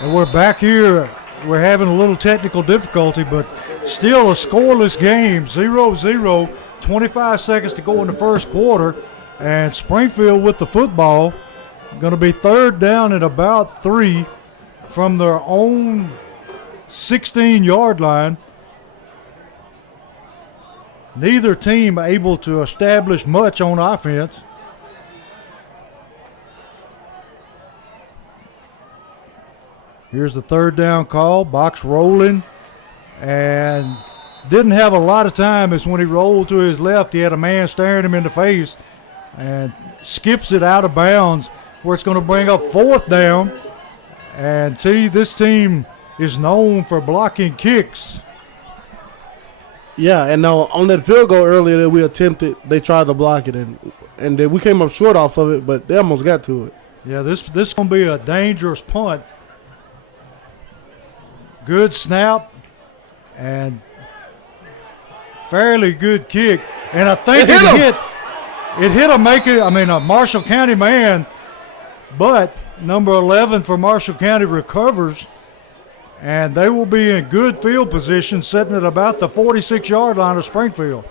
And we're back here. We're having a little technical difficulty, but still a scoreless game, 0-0, 25 seconds to go in the first quarter, and Springfield with the football. Going to be third down at about 3 from their own 16-yard line. Neither team able to establish much on offense. Here's the third down call, box rolling, and didn't have a lot of time as when he rolled to his left, he had a man staring him in the face and skips it out of bounds where it's going to bring up fourth down. And this team is known for blocking kicks. Yeah, and on that field goal earlier that we attempted, they tried to block it, and we came up short off of it, but they almost got to it. Yeah, this is going to be a dangerous punt. Good snap and fairly good kick. And I think it hit a Marshall County man, but number 11 for Marshall County recovers, and they will be in good field position sitting at about the 46-yard line of Springfield.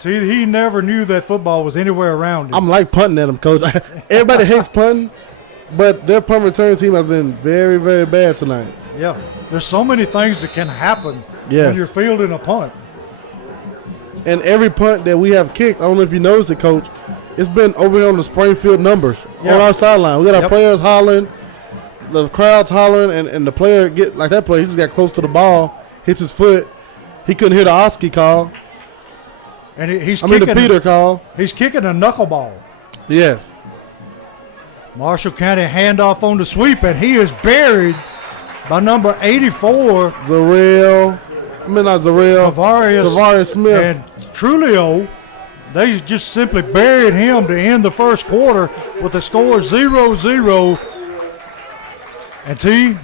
See, he never knew that football was anywhere around him. I'm like punting at him, Coach. Everybody hates punting, but their punt return team has been very, very bad tonight. Yeah, there's so many things that can happen when you're fielding a punt. And every punt that we have kicked, I don't know if you noticed it, Coach, it's been over here on the Springfield numbers on our sideline. We got our players hollering, the crowd's hollering, and the player that player, he just got close to the ball, hits his foot. He couldn't hear the Oski call. And the Peter call. He's kicking a knuckleball. Yes. Marshall County handoff on the sweep, and he is buried by number 84. Tavares Smith. And Trulio. They just simply buried him to end the first quarter with the score 0-0. And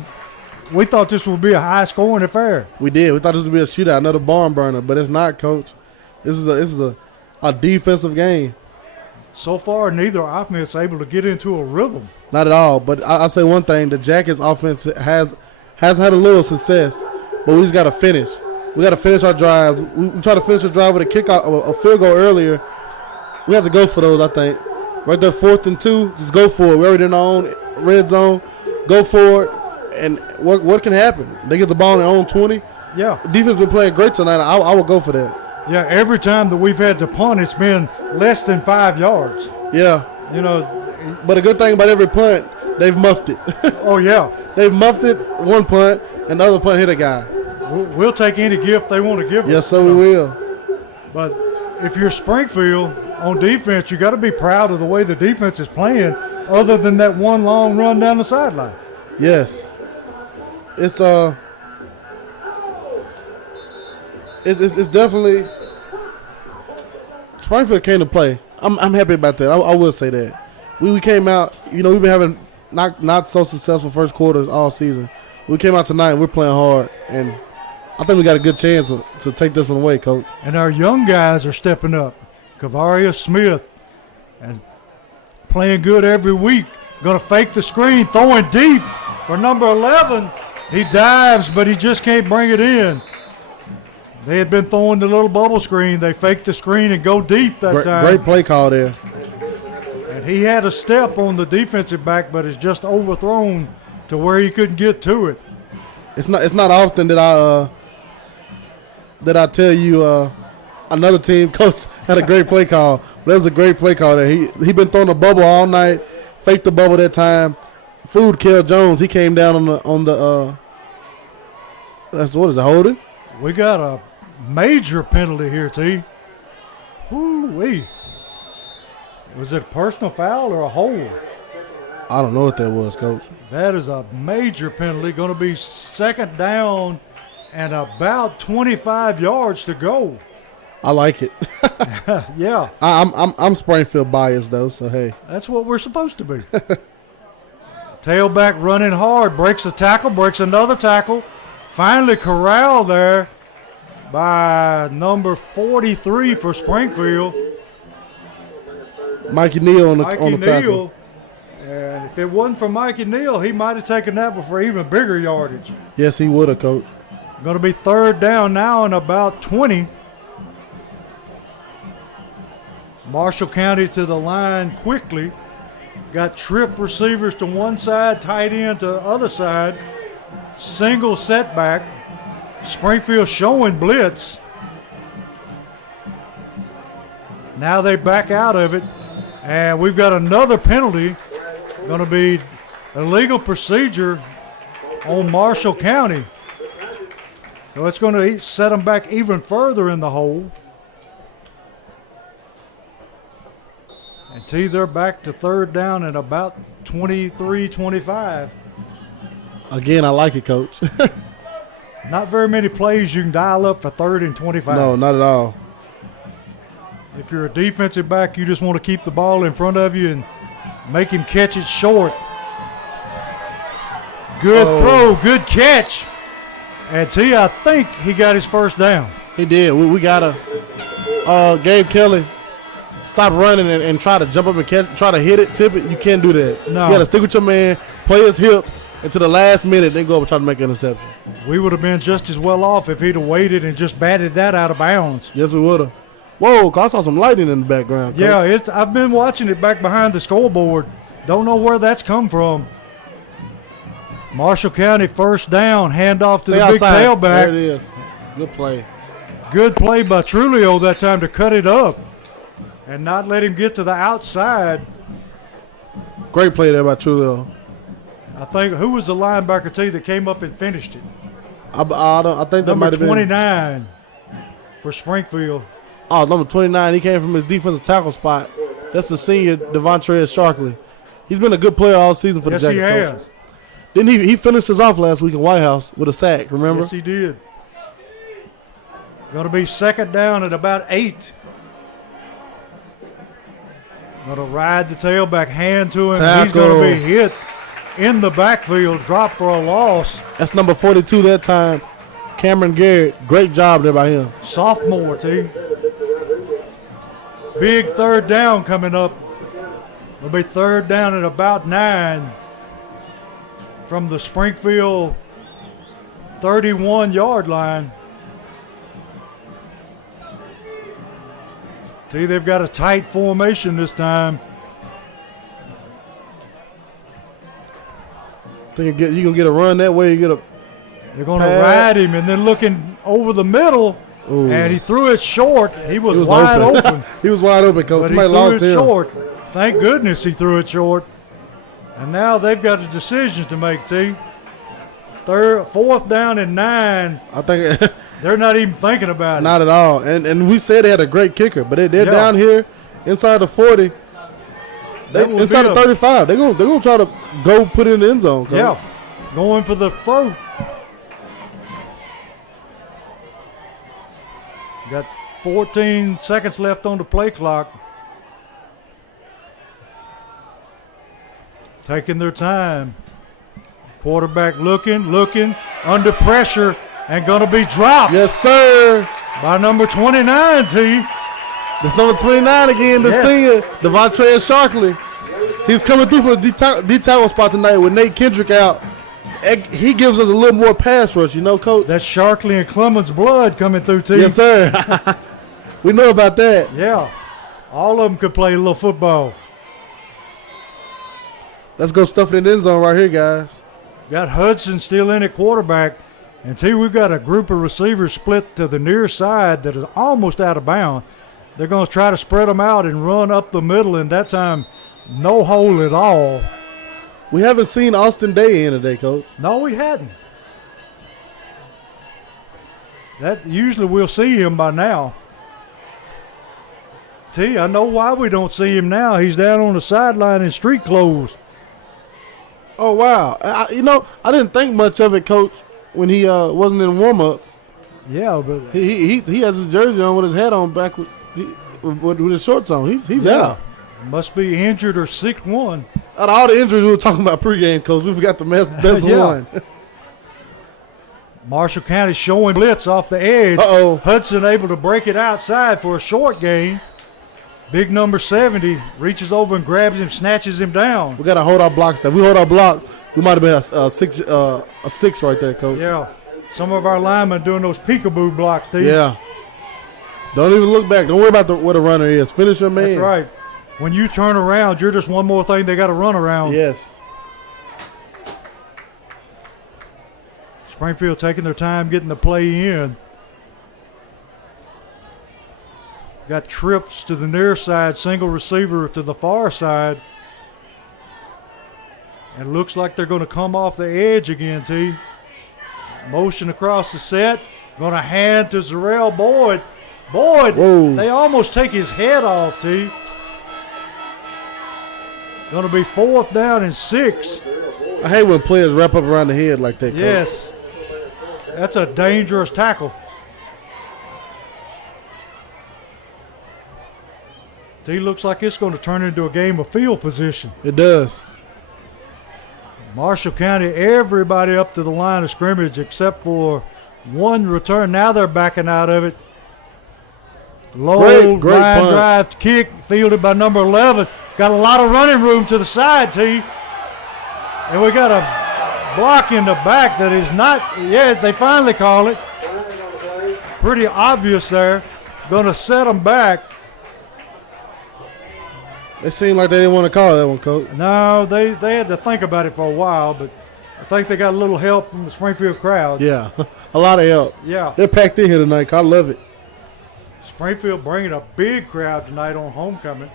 we thought this would be a high-scoring affair. We did. We thought this would be a shootout, another barn burner, but it's not, Coach. This is a defensive game. So far, neither offense is able to get into a rhythm. Not at all. But I'll say one thing: the Jackets' offense has had a little success, but we just got to finish. We got to finish our drive. We try to finish a drive with a kickoff, a field goal earlier. We have to go for those, I think. Right there, 4th and 2, just go for it. We're already in our own red zone. Go for it. And what can happen? They get the ball in their own 20. Yeah. Defense been playing great tonight. I would go for that. Yeah, every time that we've had to punt, it's been less than 5 yards. Yeah. But a good thing about every punt, they've muffed it. Oh, yeah. They've muffed it, one punt, and the other punt hit a guy. We'll take any gift they want to give us. Yes, so we will. But if you're Springfield on defense, you got to be proud of the way the defense is playing, other than that one long run down the sideline. Yes, it's definitely Springfield came to play. I'm happy about that. I will say that we came out. We've been having not so successful first quarters all season. We came out tonight. We're playing hard, and I think we got a good chance to take this one away, Coach. And our young guys are stepping up. Kavaria Smith, and playing good every week. Going to fake the screen, throwing deep for number 11. He dives, but he just can't bring it in. They had been throwing the little bubble screen. They faked the screen and go deep that time. Great play call there. And he had a step on the defensive back, but is just overthrown to where he couldn't get to it. It's not often that I tell you another team coach had a great play call. But that was a great play call there. He been throwing the bubble all night, faked the bubble that time. Food Kel Jones, he came down on the that's what is it, holding? We got a major penalty here, T. Woo-wee. Was it a personal foul or a hold? I don't know what that was, Coach. That is a major penalty. Going to be second down and about 25 yards to go. I like it. Yeah. I'm Springfield biased though, so hey. That's what we're supposed to be. Tailback running hard, breaks a tackle, breaks another tackle. Finally corralled there by number 43 for Springfield. Mikey Neal on the tackle. And if it wasn't for Mikey Neal, he might have taken that one for even bigger yardage. Yes, he would have, Coach. Going to be third down now and about 20. Marshall County to the line quickly. Got trip receivers to one side, tight end to the other side. Single setback. Springfield showing blitz. Now they back out of it. And we've got another penalty. Going to be illegal procedure on Marshall County. So it's going to set them back even further in the hole. And they're back to third down at about 23-25. Again, I like it, Coach. Not very many plays you can dial up for 3rd and 25. No, not at all. If you're a defensive back, you just want to keep the ball in front of you and make him catch it short. Good throw, good catch. And I think he got his first down. He did. We got to Gabe Kelly stop running and try to jump up and catch, try to hit it, tip it. You can't do that. No. You got to stick with your man, play his hip until the last minute, then go up and try to make an interception. We would have been just as well off if he'd have waited and just batted that out of bounds. Yes, we would have. Whoa, I saw some lightning in the background, Coach. Yeah, I've been watching it back behind the scoreboard. Don't know where that's come from. Marshall County first down, handoff to the big tailback. There it is. Good play. Good play by Trulio that time to cut it up and not let him get to the outside. Great play there by Trulio. I think, who was the linebacker, that came up and finished it? I think that might Number have been 29 for Springfield. Oh, number 29. He came from his defensive tackle spot. That's the senior Devontae Sharkley. He's been a good player all season for the Jackets. Yes, he has. Coach. Didn't he finished us off last week in White House with a sack, remember? Yes, he did. Going to be second down at about 8. Going to ride the tailback, hand to him. Tackle. He's going to be hit in the backfield, drop for a loss. That's number 42 that time. Cameron Garrett. Great job there by him. Sophomore, Big third down coming up. It'll be third down at about 9 from the Springfield 31-yard line. They've got a tight formation this time. Think you can get a run that way. They're going to ride him, and then looking over the middle, and he threw it short. He was wide open. He was wide open, Coach. But Somebody he lost threw it him. short. Thank goodness he threw it short. And now they've got a decision to make, Fourth down and 9. I think they're not even thinking about it. Not at all. And we said they had a great kicker, but they're down here inside the 40. Inside the 35. They're gonna try to go put it in the end zone. Coach. Yeah, going for the throw. Got 14 seconds left on the play clock. Taking their time. Quarterback looking, under pressure, and going to be dropped. Yes, sir. By number 29, It's number 29 again, the senior, Devontae Sharkley. He's coming through for the D-tackle spot tonight with Nate Kendrick out. He gives us a little more pass rush, Coach. That's Sharkley and Clemens' blood coming through, Yes, sir. We know about that. Yeah. All of them could play a little football. Let's go stuff it in the end zone right here, guys. Got Hudson still in at quarterback. And we've got a group of receivers split to the near side that is almost out of bounds. They're going to try to spread them out and run up the middle, and that time, no hole at all. We haven't seen Austin Day in today, Coach. No, we hadn't. That usually we'll see him by now. I know why we don't see him now. He's down on the sideline in street clothes. Oh, wow. I didn't think much of it, Coach, when he wasn't in warm-ups. Yeah, but he has his jersey on with his head on backwards, with his shorts on. He's out. Must be injured or sick one. Out of all the injuries we were talking about pregame, Coach, we forgot the best one. Marshall County showing blitz off the edge. Uh-oh. Hudson able to break it outside for a short gain. Big number 70 reaches over and grabs him, snatches him down. We got to hold our blocks. If we hold our block, we might have been a six right there, Coach. Yeah. Some of our linemen doing those peekaboo blocks, Steve. Yeah. Don't even look back. Don't worry about where the runner is. Finish your man. That's right. When you turn around, you're just one more thing they got to run around. Yes. Springfield taking their time getting the play in. Got trips to the near side, single receiver to the far side. And looks like they're going to come off the edge again, T. Motion across the set. Going to hand to Zarrell Boyd. Boyd, whoa. They almost take his head off, T. Going to be 4th down and 6. I hate when players wrap up around the head like that, Coach. Yes. That's a dangerous tackle. T, looks like it's going to turn into a game of field position. It does. Marshall County, everybody up to the line of scrimmage except for one return. Now they're backing out of it. Low Great line punt. drive kick fielded by number 11. Got a lot of running room to the side, T. And we got a block in the back that is not, they finally call it. Pretty obvious there. Going to set them back. It seemed like they didn't want to call that one, Coach. No, they had to think about it for a while, but I think they got a little help from the Springfield crowd. Yeah, a lot of help. Yeah. They're packed in here tonight, Coach. I love it. Springfield bringing a big crowd tonight on homecoming.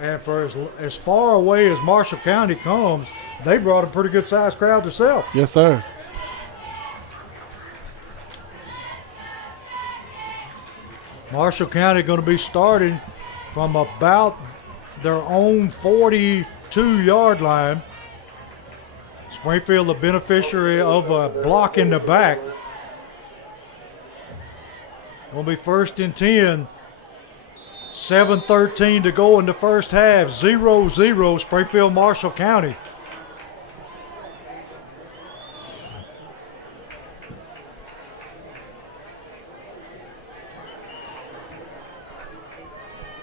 And for as far away as Marshall County comes, they brought a pretty good-sized crowd themselves. Yes, sir. Marshall County going to be starting from about their own 42-yard line. Springfield, the beneficiary of a block in the back. Will be 1st and 10. 7:13 to go in the first half. 0-0 Springfield Marshall County.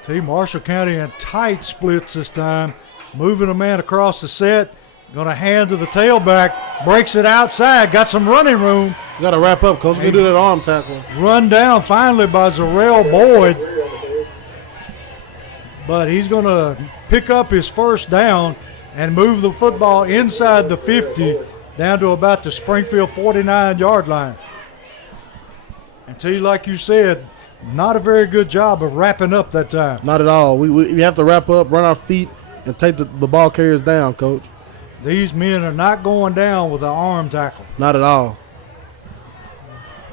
Marshall County in tight splits this time. Moving a man across the set. Going to hand to the tailback. Breaks it outside. Got some running room. You got to wrap up, Coach. You do that arm tackle. Run down finally by Zarrell Boyd. But he's going to pick up his first down and move the football inside the 50 down to about the Springfield 49-yard line. And T, like you said, not a very good job of wrapping up that time. Not at all. We have to wrap up, run our feet, and take the ball carriers down, Coach. These men are not going down with an arm tackle. Not at all.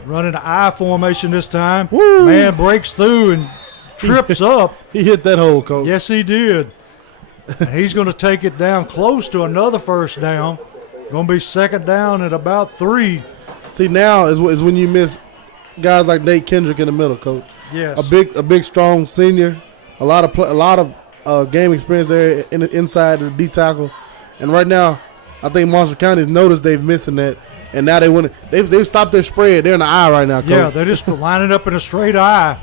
Running the I formation this time. Woo! Man breaks through and trips up. He hit that hole, Coach. Yes, he did. And he's going to take it down close to another first down. Going to be 2nd down at about 3. See, now is when you miss guys like Nate Kendrick in the middle, Coach. Yes. A big, strong senior. A lot of game experience there inside the D tackle. And right now, I think Marshall County's noticed they've missing that, and now they've stopped their spread. They're in the eye right now, Coach. Yeah, they're just lining up in a straight eye.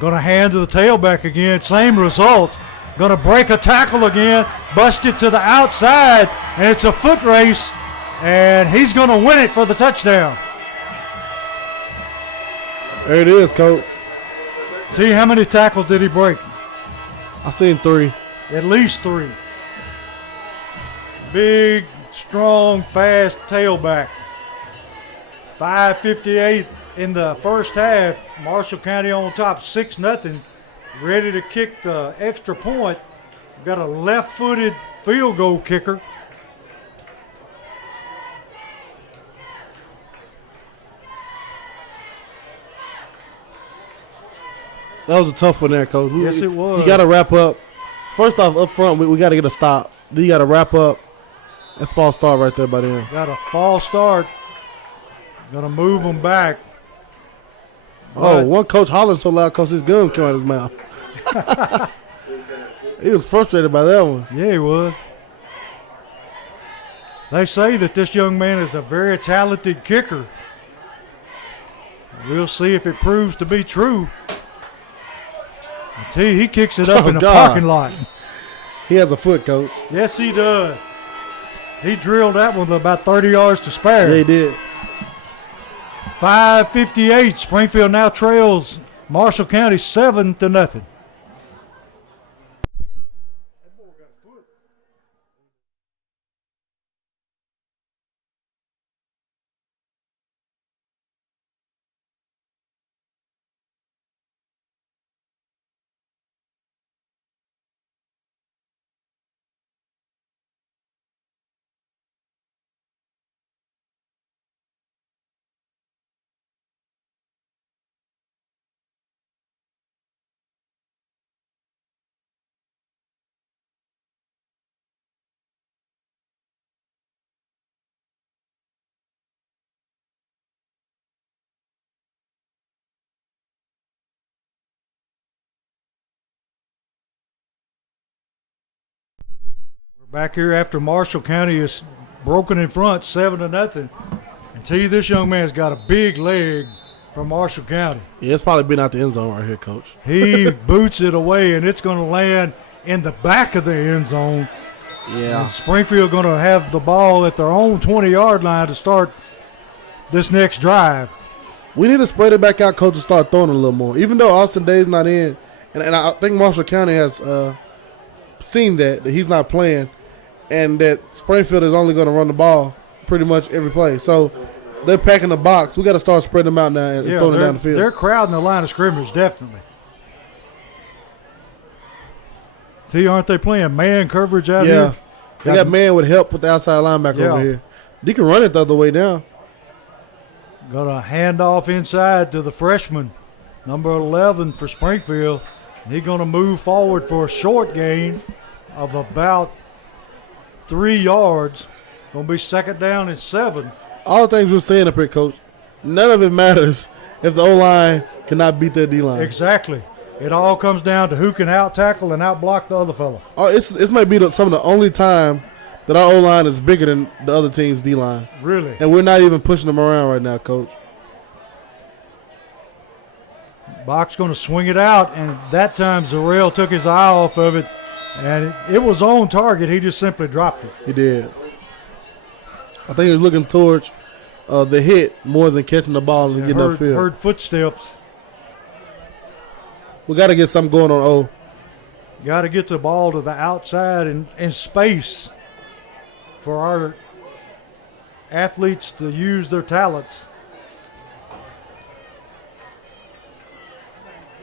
Going to hand to the tailback again. Same results. Going to break a tackle again. Bust it to the outside, and it's a foot race, and he's going to win it for the touchdown. There it is, Coach. See, how many tackles did he break? I seen 3. At least 3. Big, strong, fast tailback. 5:58 in the first half. Marshall County on top, 6-0. Ready to kick the extra point. Got a left-footed field goal kicker. That was a tough one there, Coach. Yes, it was. You got to wrap up. First off, up front, we got to get a stop. Then you got to wrap up. That's false start right there by the end. Got a false start. Going to move them back. One coach hollered so loud because his gum came out of his mouth. He was frustrated by that one. Yeah, he was. They say that this young man is a very talented kicker. We'll see if it proves to be true. He kicks it up in the God. parking lot. He has a foot, Coach. Yes, he does. He drilled that one with about 30 yards to spare. Yeah, he did. 5:58. Springfield now trails Marshall County 7-0. Back here after Marshall County is broken in front 7-0. And tell you, this young man's got a big leg from Marshall County. Yeah, it's probably been out the end zone right here, Coach. He boots it away, and it's going to land in the back of the end zone. Yeah. And Springfield going to have the ball at their own 20-yard line to start this next drive. We need to spread it back out, Coach, and start throwing a little more. Even though Austin Day's not in, and I think Marshall County has seen that he's not playing, and that Springfield is only going to run the ball pretty much every play. So they're packing the box. We got to start spreading them out now and throwing it down the field. They're crowding the line of scrimmage, definitely. Aren't they playing man coverage out here? They got man with help with the outside linebacker over here. They can run it the other way now. Got a handoff inside to the freshman, number 11 for Springfield. He's going to move forward for a short gain of about 3 yards. Going to be second down and 7. All the things we're saying up here, Coach, none of it matters if the O-line cannot beat their D-line. Exactly. It all comes down to who can out-tackle and out-block the other fellow. Oh, this might be some of the only time that our O-line is bigger than the other team's D-line. Really? And we're not even pushing them around right now, Coach. Box going to swing it out, and that time Zarrell took his eye off of it, and it was on target. He just simply dropped it. He did. I think he was looking towards the hit more than catching the ball and getting upfield. Heard footsteps. We got to get something going on O. Got to get the ball to the outside and space for our athletes to use their talents.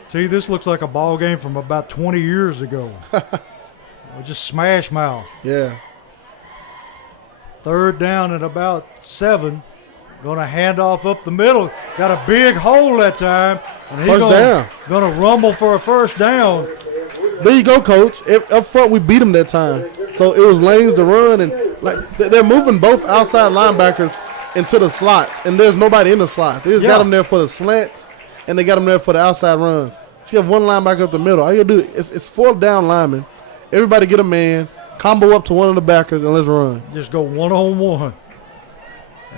See, this looks like a ball game from about 20 years ago. Just smash mouth. Yeah. Third down and about 7. Going to hand off up the middle. Got a big hole that time. And he's going to rumble for a first down. There you go, Coach. Up front, we beat them that time. So it was lanes to run, and like they're moving both outside linebackers into the slots, and there's nobody in the slots. They just got them there for the slants, and they got them there for the outside runs. So you have one linebacker up the middle. All you got to do is 4 down linemen. Everybody get a man, combo up to one of the backers, and let's run. Just go one-on-one.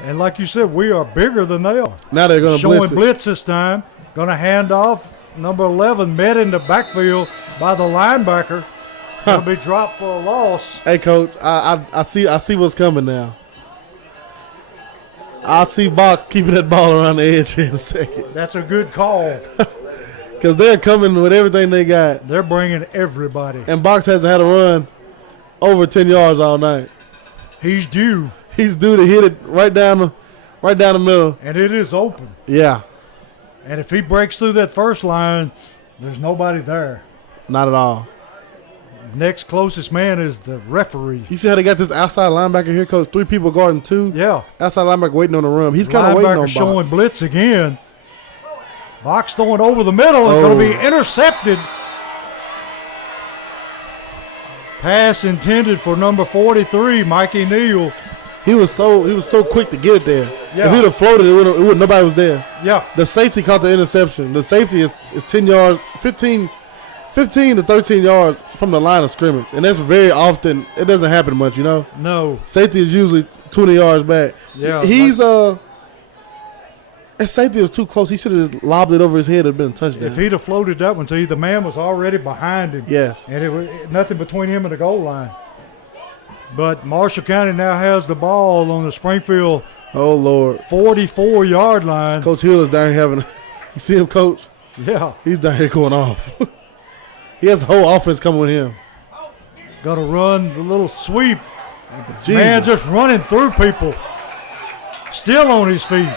And like you said, we are bigger than they are. Now they're going to showing blitz this time. Going to hand off. Number 11 met in the backfield by the linebacker. Going to be dropped for a loss. Hey, Coach, I see what's coming now. I see Box keeping that ball around the edge here in a second. That's a good call. Because they're coming with everything they got. They're bringing everybody. And Box hasn't had a run over 10 yards all night. He's due. He's due to hit it right down the middle. And it is open. Yeah. And if he breaks through that first line, there's nobody there. Not at all. Next closest man is the referee. You see how they got this outside linebacker here, Coach? 3 people guarding 2. Yeah. Outside linebacker waiting on the run. He's kind of waiting on Box. Showing blitz again. Box throwing over the middle. It's going to be intercepted. Pass intended for number 43, Mikey Neal. He was so quick to get it there. Yeah. If he'd have floated, nobody was there. Yeah. The safety caught the interception. The safety is 10 yards, 15 to 13 yards from the line of scrimmage. And that's very often, it doesn't happen much, you know? No. Safety is usually 20 yards back. Yeah. That safety was too close. He should have just lobbed it over his head. It'd have been a touchdown. If he'd have floated that one to you, the man was already behind him. Yes. And it was nothing between him and the goal line. But Marshall County now has the ball on the Springfield Oh, Lord. 44-yard line. Coach Hill is down here having you see him, Coach? Yeah. He's down here going off. He has the whole offense coming with him. Going to run the little sweep. Jesus. Man just running through people. Still on his feet.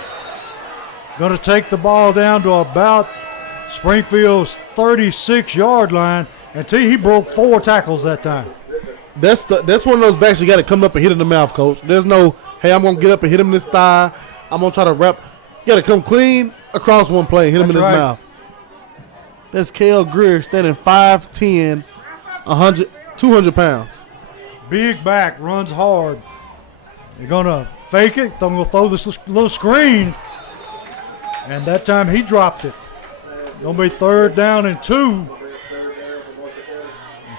Going to take the ball down to about Springfield's 36-yard line. And he broke 4 tackles that time. That's one of those backs you got to come up and hit in the mouth, Coach. There's no, hey, I'm going to get up and hit him in his thigh. I'm going to try to wrap. You got to come clean across one play and hit him in his mouth. That's Cale Greer standing 5'10", 200 pounds. Big back, runs hard. They're going to fake it. They're going to throw this little screen. And that time he dropped it. Going to be 3rd down and 2.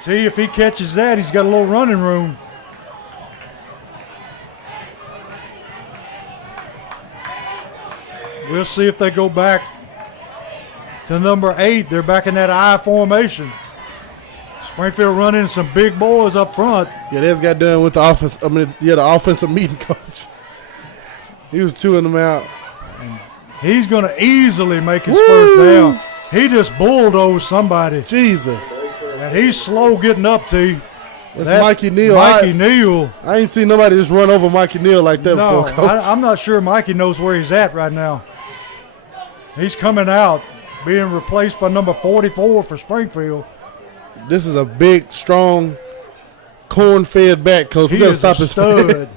See if he catches that, he's got a little running room. We'll see if they go back to number 8. They're back in that I formation. Springfield running some big boys up front. Yeah, they just got done with the offense. The offensive meeting coach. He was chewing them out. And he's going to easily make his first down. He just bulldozed somebody. Jesus. And he's slow getting up to you. That's Mikey Neal. Neal. I ain't seen nobody just run over Mikey Neal like that before, Coach. I'm not sure Mikey knows where he's at right now. He's coming out, being replaced by number 44 for Springfield. This is a big, strong, corn-fed back, Coach. We got to stop his stud.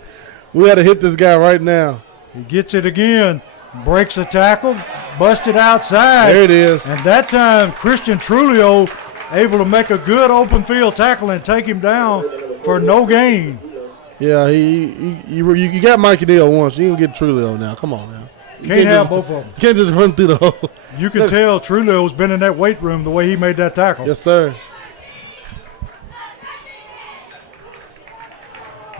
We got to hit this guy right now. He gets it again, breaks a tackle, busted outside. There it is. And that time, Christian Trulio able to make a good open field tackle and take him down for no gain. Yeah, you got Mikey Neal once. You can get Trulio now. Come on now. You can't have both of them. You can't just run through the hole. You can tell Trulio's been in that weight room the way he made that tackle. Yes, sir.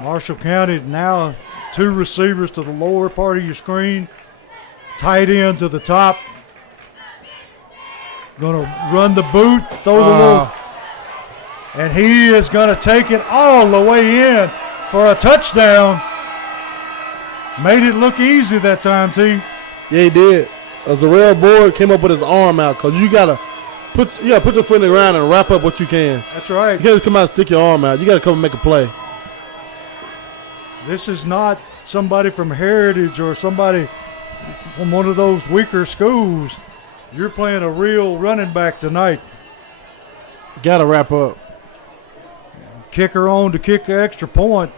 Marshall County now 2 receivers to the lower part of your screen. Tight end to the top. Going to run the boot, throw the little. And he is going to take it all the way in for a touchdown. Made it look easy that time, T. Yeah, he did. Zarrell Boyd came up with his arm out because you got to put your foot in the ground and wrap up what you can. That's right. You can't just come out and stick your arm out. You got to come and make a play. This is not somebody from Heritage or somebody from one of those weaker schools. You're playing a real running back tonight. Got to wrap up. Kicker on to kick an extra point.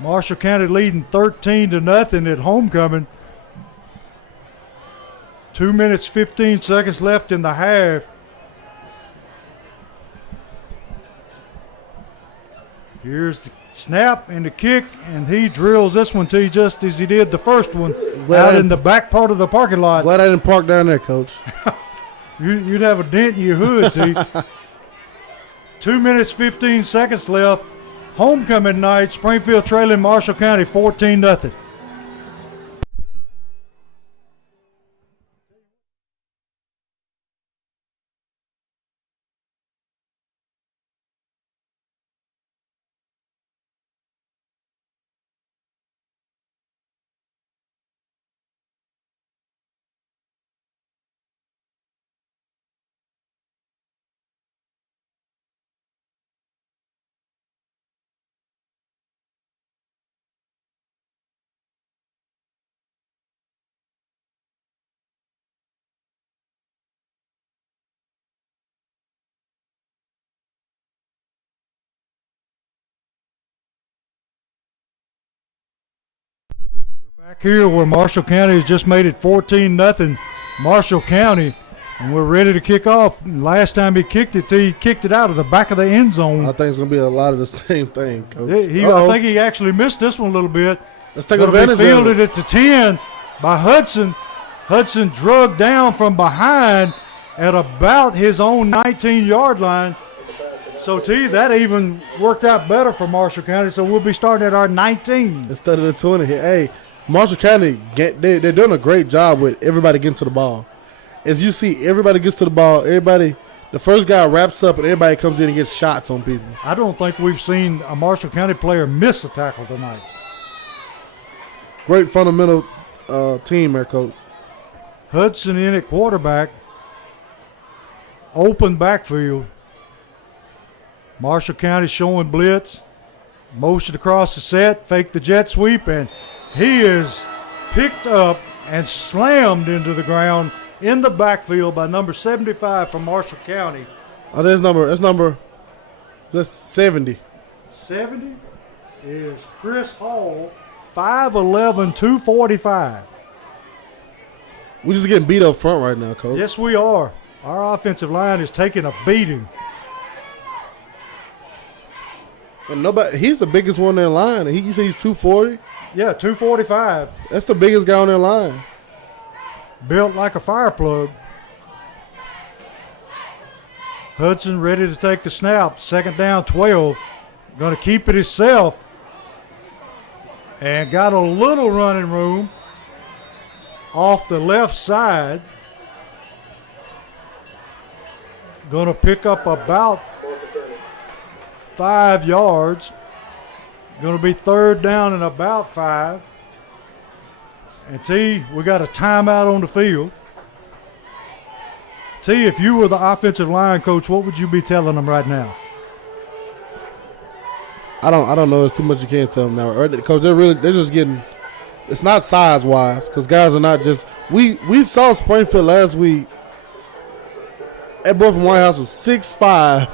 Marshall County leading 13-0 at homecoming. 2 minutes, 15 seconds left in the half. Here's the snap and the kick, and he drills this one to you just as he did the first one out in the back part of the parking lot. Glad I didn't park down there, Coach. You'd have a dent in your hood, T. 2 minutes, 15 seconds left. Homecoming night, Springfield trailing Marshall County 14-0. Back here where Marshall County has just made it 14-0 Marshall County, and we're ready to kick off. Last time he kicked it out of the back of the end zone. I think it's going to be a lot of the same thing, Coach. I think he actually missed this one a little bit. Let's take advantage of it. Fielded it to 10 by Hudson. Hudson drugged down from behind at about his own 19-yard line. So, that even worked out better for Marshall County. So, we'll be starting at our 19. Instead of the 20. Hey, Marshall County, they're doing a great job with everybody getting to the ball. As you see, everybody gets to the ball. The first guy wraps up, and everybody comes in and gets shots on people. I don't think we've seen a Marshall County player miss a tackle tonight. Great fundamental team there, Coach. Hudson in at quarterback. Open backfield. Marshall County showing blitz. Motion across the set. Fake the jet sweep. And he is picked up and slammed into the ground in the backfield by number 75 from Marshall County. Oh, that's 70. 70 is Chris Hall, 5'11", 245. We're just getting beat up front right now, Coach. Yes, we are. Our offensive line is taking a beating. And he's the biggest one in their line. You say he's 240? Yeah, 245. That's the biggest guy on their line. Built like a fire plug. Hudson ready to take the snap. Second down, 12. Going to keep it himself. And got a little running room off the left side. Going to pick up about 5 yards. Going to be third down and about 5. And T, we got a timeout on the field. T, if you were the offensive line coach, what would you be telling them right now? I don't know. It's too much you can't tell them now, because they're just getting. It's not size wise, because guys are not just. We saw Springfield last week. That boy from White House was 6'5",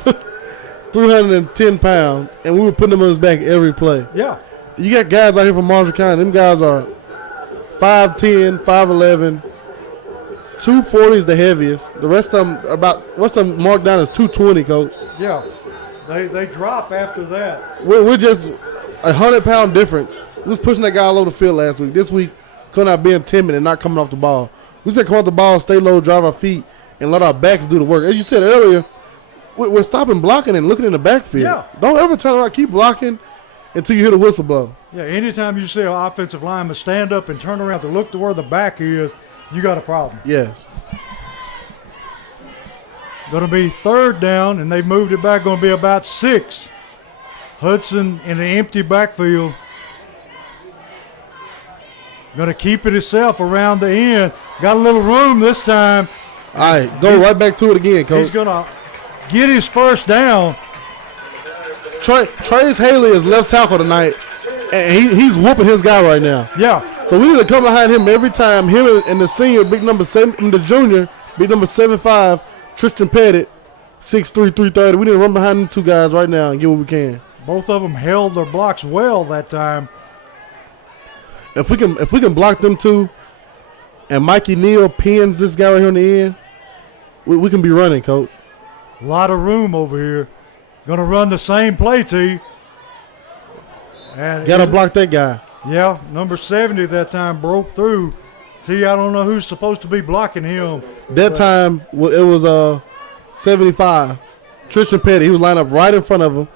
310 pounds, and we were putting him on his back every play. Yeah. You got guys out here from Marshall County. Them guys are 5'10", 5'11", 240 is the heaviest. The rest of them marked down as 220, Coach. Yeah. They drop after that. We're just 100-pound difference. We was pushing that guy all over the field last week. This week, coming out being timid and not coming off the ball. We said come off the ball, stay low, drive our feet, and let our backs do the work. As you said earlier, we're stopping blocking and looking in the backfield. Yeah. Don't ever turn around, keep blocking until you hear the whistle blow. Yeah, anytime you see an offensive lineman stand up and turn around to look to where the back is, you got a problem. Yes. Going to be third down, and they've moved it back. Going to be about 6. Hudson in an empty backfield. Going to keep it himself around the end. Got a little room this time. All right, go right back to it again, Coach. He's going to get his first down. Trace Haley is left tackle tonight, and he's whooping his guy right now. Yeah. So we need to come behind him every time. Him and the senior, big number 7, and the junior, big number 75, Tristan Pettit, 6'3", 330. We need to run behind them two guys right now and get what we can. Both of them held their blocks well that time. If we can block them two, and Mikey Neal pins this guy right here on the end, we can be running, Coach. A lot of room over here. Going to run the same play, T. And gotta block that guy. Yeah, number 70 that time broke through. T, I don't know who's supposed to be blocking him. That time, it was 75. Tristan Petty, he was lined up right in front of him.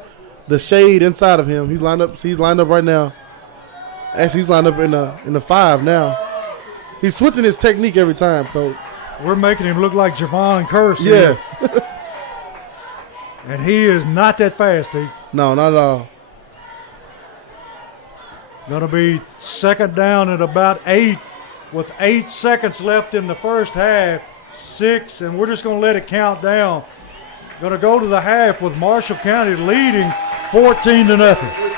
The shade inside of him. He's lined up right now. Actually, he's lined up in the 5 now. He's switching his technique every time, Coach. We're making him look like Javon Curse. Yes. And he is not that fast, T. No, not at all. Going to be second down at about 8 with 8 seconds left in the first half. 6, and we're just going to let it count down. Going to go to the half with Marshall County leading 14-0.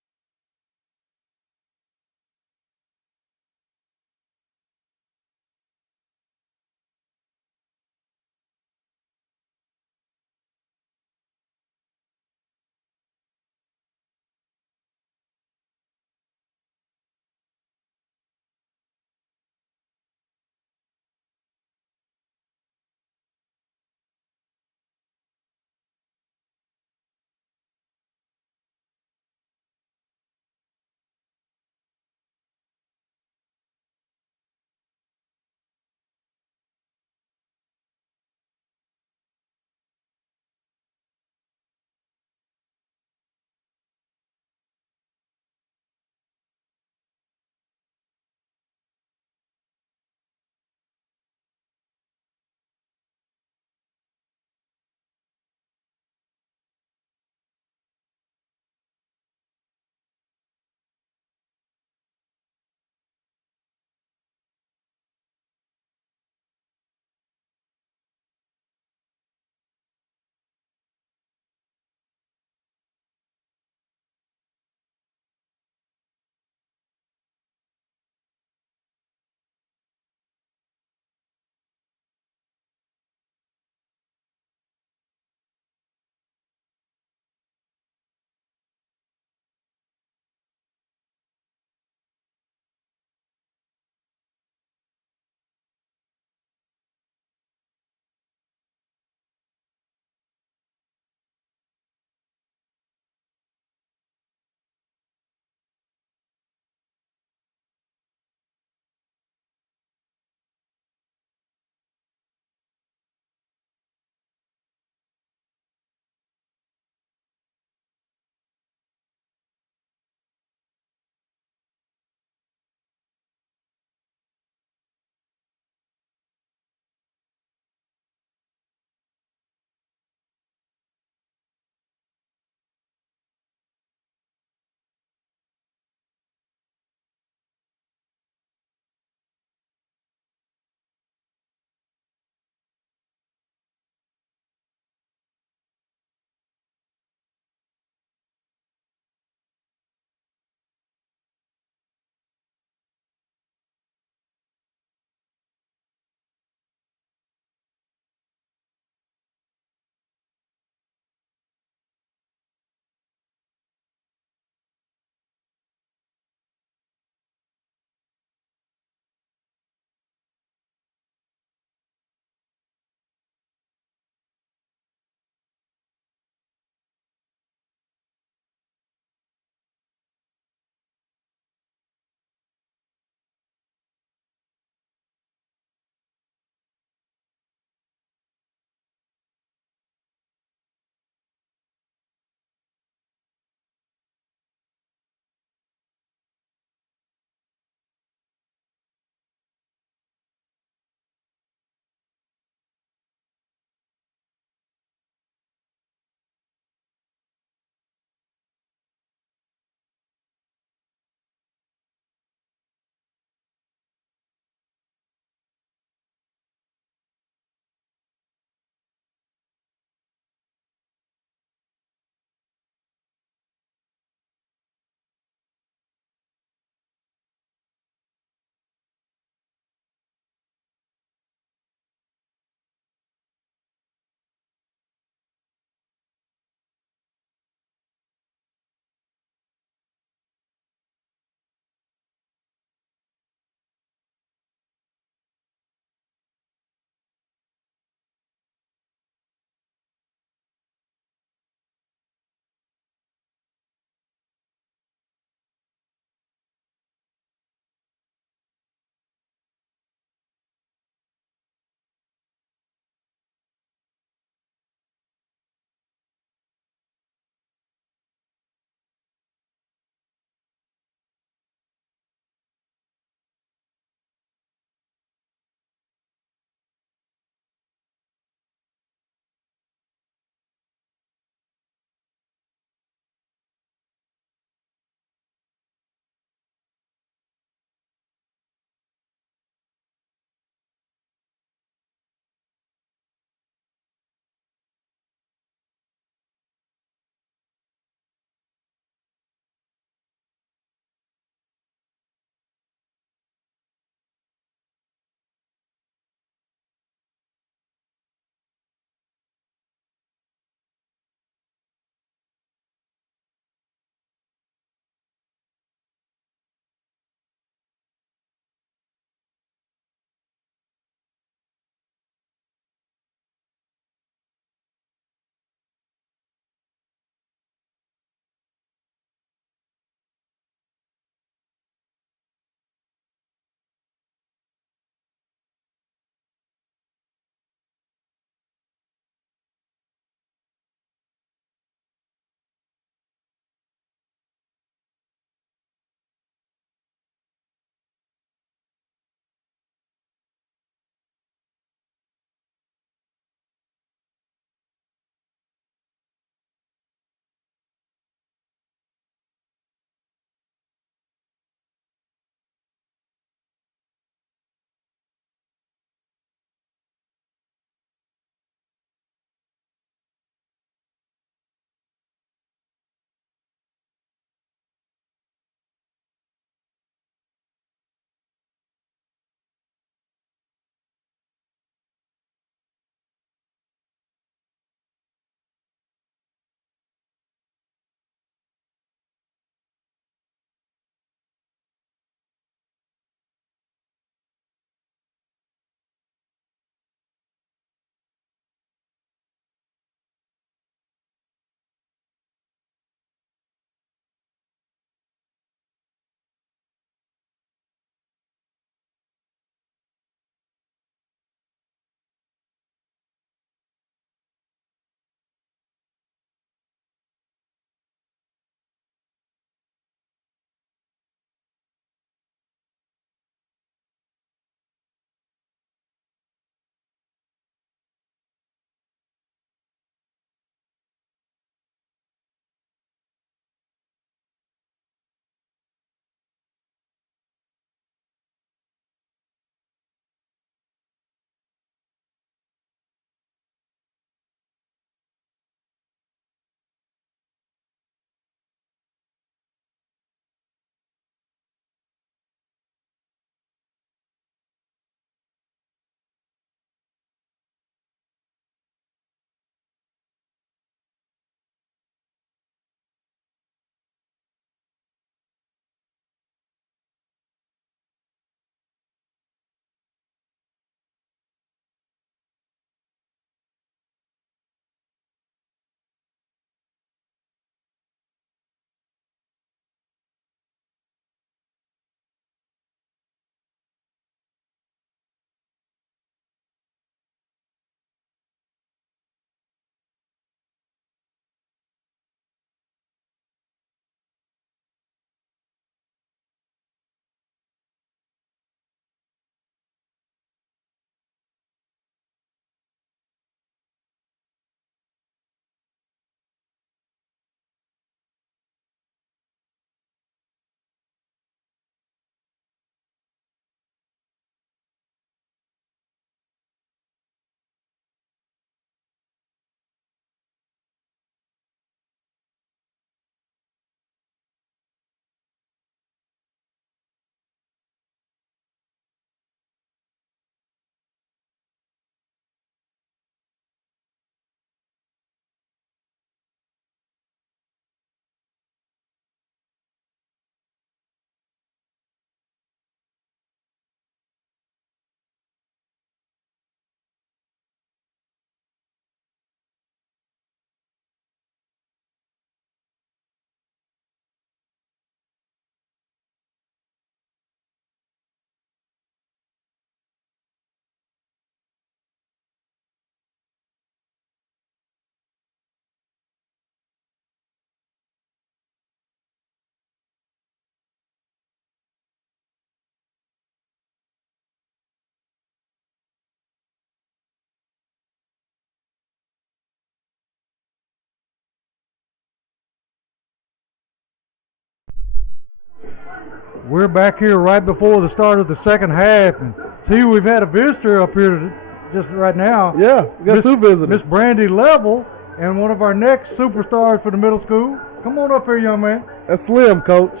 We're back here right before the start of the second half. And see, we've had a visitor up here just right now. Yeah, we got two visitors. Miss Brandy Level and one of our next superstars for the middle school. Come on up here, young man. That's Slim, Coach.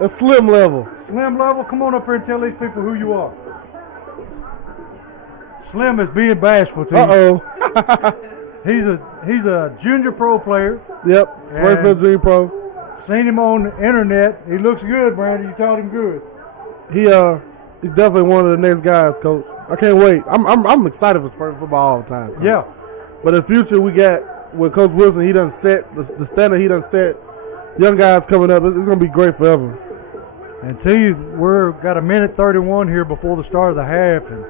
That's Slim Level. Slim Level, come on up here and tell these people who you are. Slim is being bashful to you. He's a junior pro player. Yep, Springfield Junior Pro. Seen him on the internet. He looks good, Brandy. You taught him good. He's definitely one of the next guys, Coach. I can't wait. I'm excited for Springfield football all the time, Coach. Yeah. But in the future, we got with Coach Wilson. He done set the standard. He done set. Young guys coming up. It's going to be great forever. And T, we're got a minute 31 here before the start of the half, and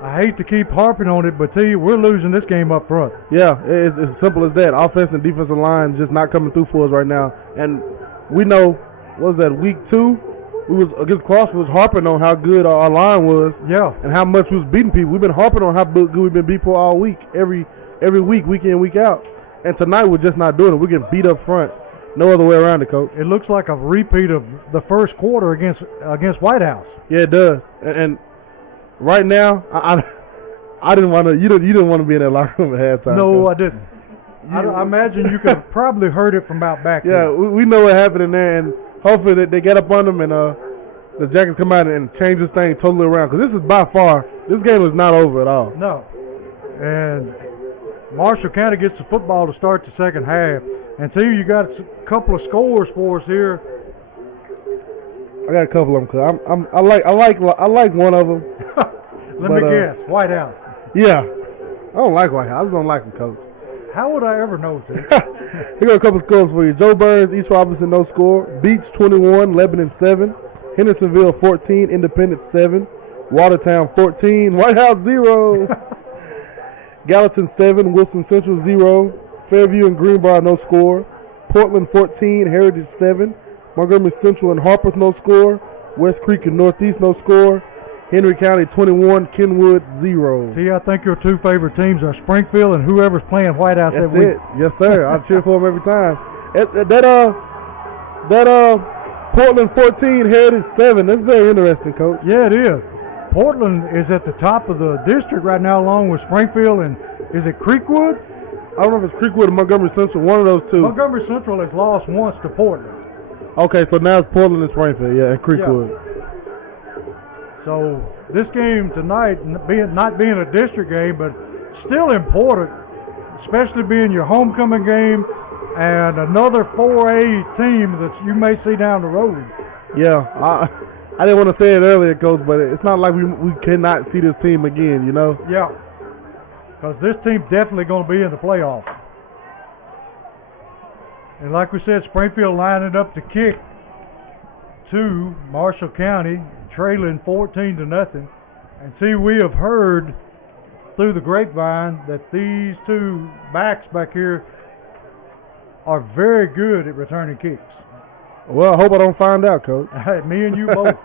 I hate to keep harping on it, but T, we're losing this game up front. Yeah, it's as simple as that. Offense and defensive line just not coming through for us right now. And we know, what was that, week 2? We was against Clarksville, was harping on how good our line was. Yeah. And how much we was beating people. We've been harping on how good we've been beating people all week, every week, week in, week out. And tonight we're just not doing it. We're getting beat up front. No other way around it, Coach. It looks like a repeat of the first quarter against White House. Yeah, it does. And right now, I didn't want to. You didn't want to be in that locker room at halftime. No, I didn't. I imagine you could have probably heard it from out back there. Yeah, we know what happened in there, and hopefully that they get up on them and the Jackets come out and change this thing totally around. Because this is by far, this game is not over at all. No. And Marshall County gets the football to start the second half. And T, you got a couple of scores for us here. I got a couple of them. Cause I like one of them. Let me guess, White House. Yeah, I don't like White House. I just don't like him, Coach. How would I ever know, T? Here go a couple of scores for you. Joe Burns, East Robinson, no score. Beach 21, Lebanon 7. Hendersonville 14, Independence 7. Watertown 14, White House 0. Gallatin 7, Wilson Central 0. Fairview and Greenbrier no score. Portland 14, Heritage 7. Montgomery Central and Harpeth no score. West Creek and Northeast no score. Henry County 21, Kenwood 0. T, I think your two favorite teams are Springfield and whoever's playing White House That's that week. it. Yes, sir. I cheer for them every time. Portland 14, Heritage 7. That's very interesting, Coach. Yeah, it is. Portland is at the top of the district right now, along with Springfield and is it Creekwood? I don't know if it's Creekwood or Montgomery Central. One of those two. Montgomery Central has lost once to Portland. Okay, so now it's Portland and Springfield, yeah, and Creekwood. Yeah. So this game tonight, not being a district game, but still important, especially being your homecoming game and another 4A team that you may see down the road. Yeah, I didn't want to say it earlier, Coach, but it's not like we cannot see this team again, you know? Yeah, because this team definitely going to be in the playoffs. And like we said, Springfield lining up to kick to Marshall County, trailing 14-0. And see, we have heard through the grapevine that these two backs back here are very good at returning kicks. Well, I hope I don't find out, Coach. Me and you both.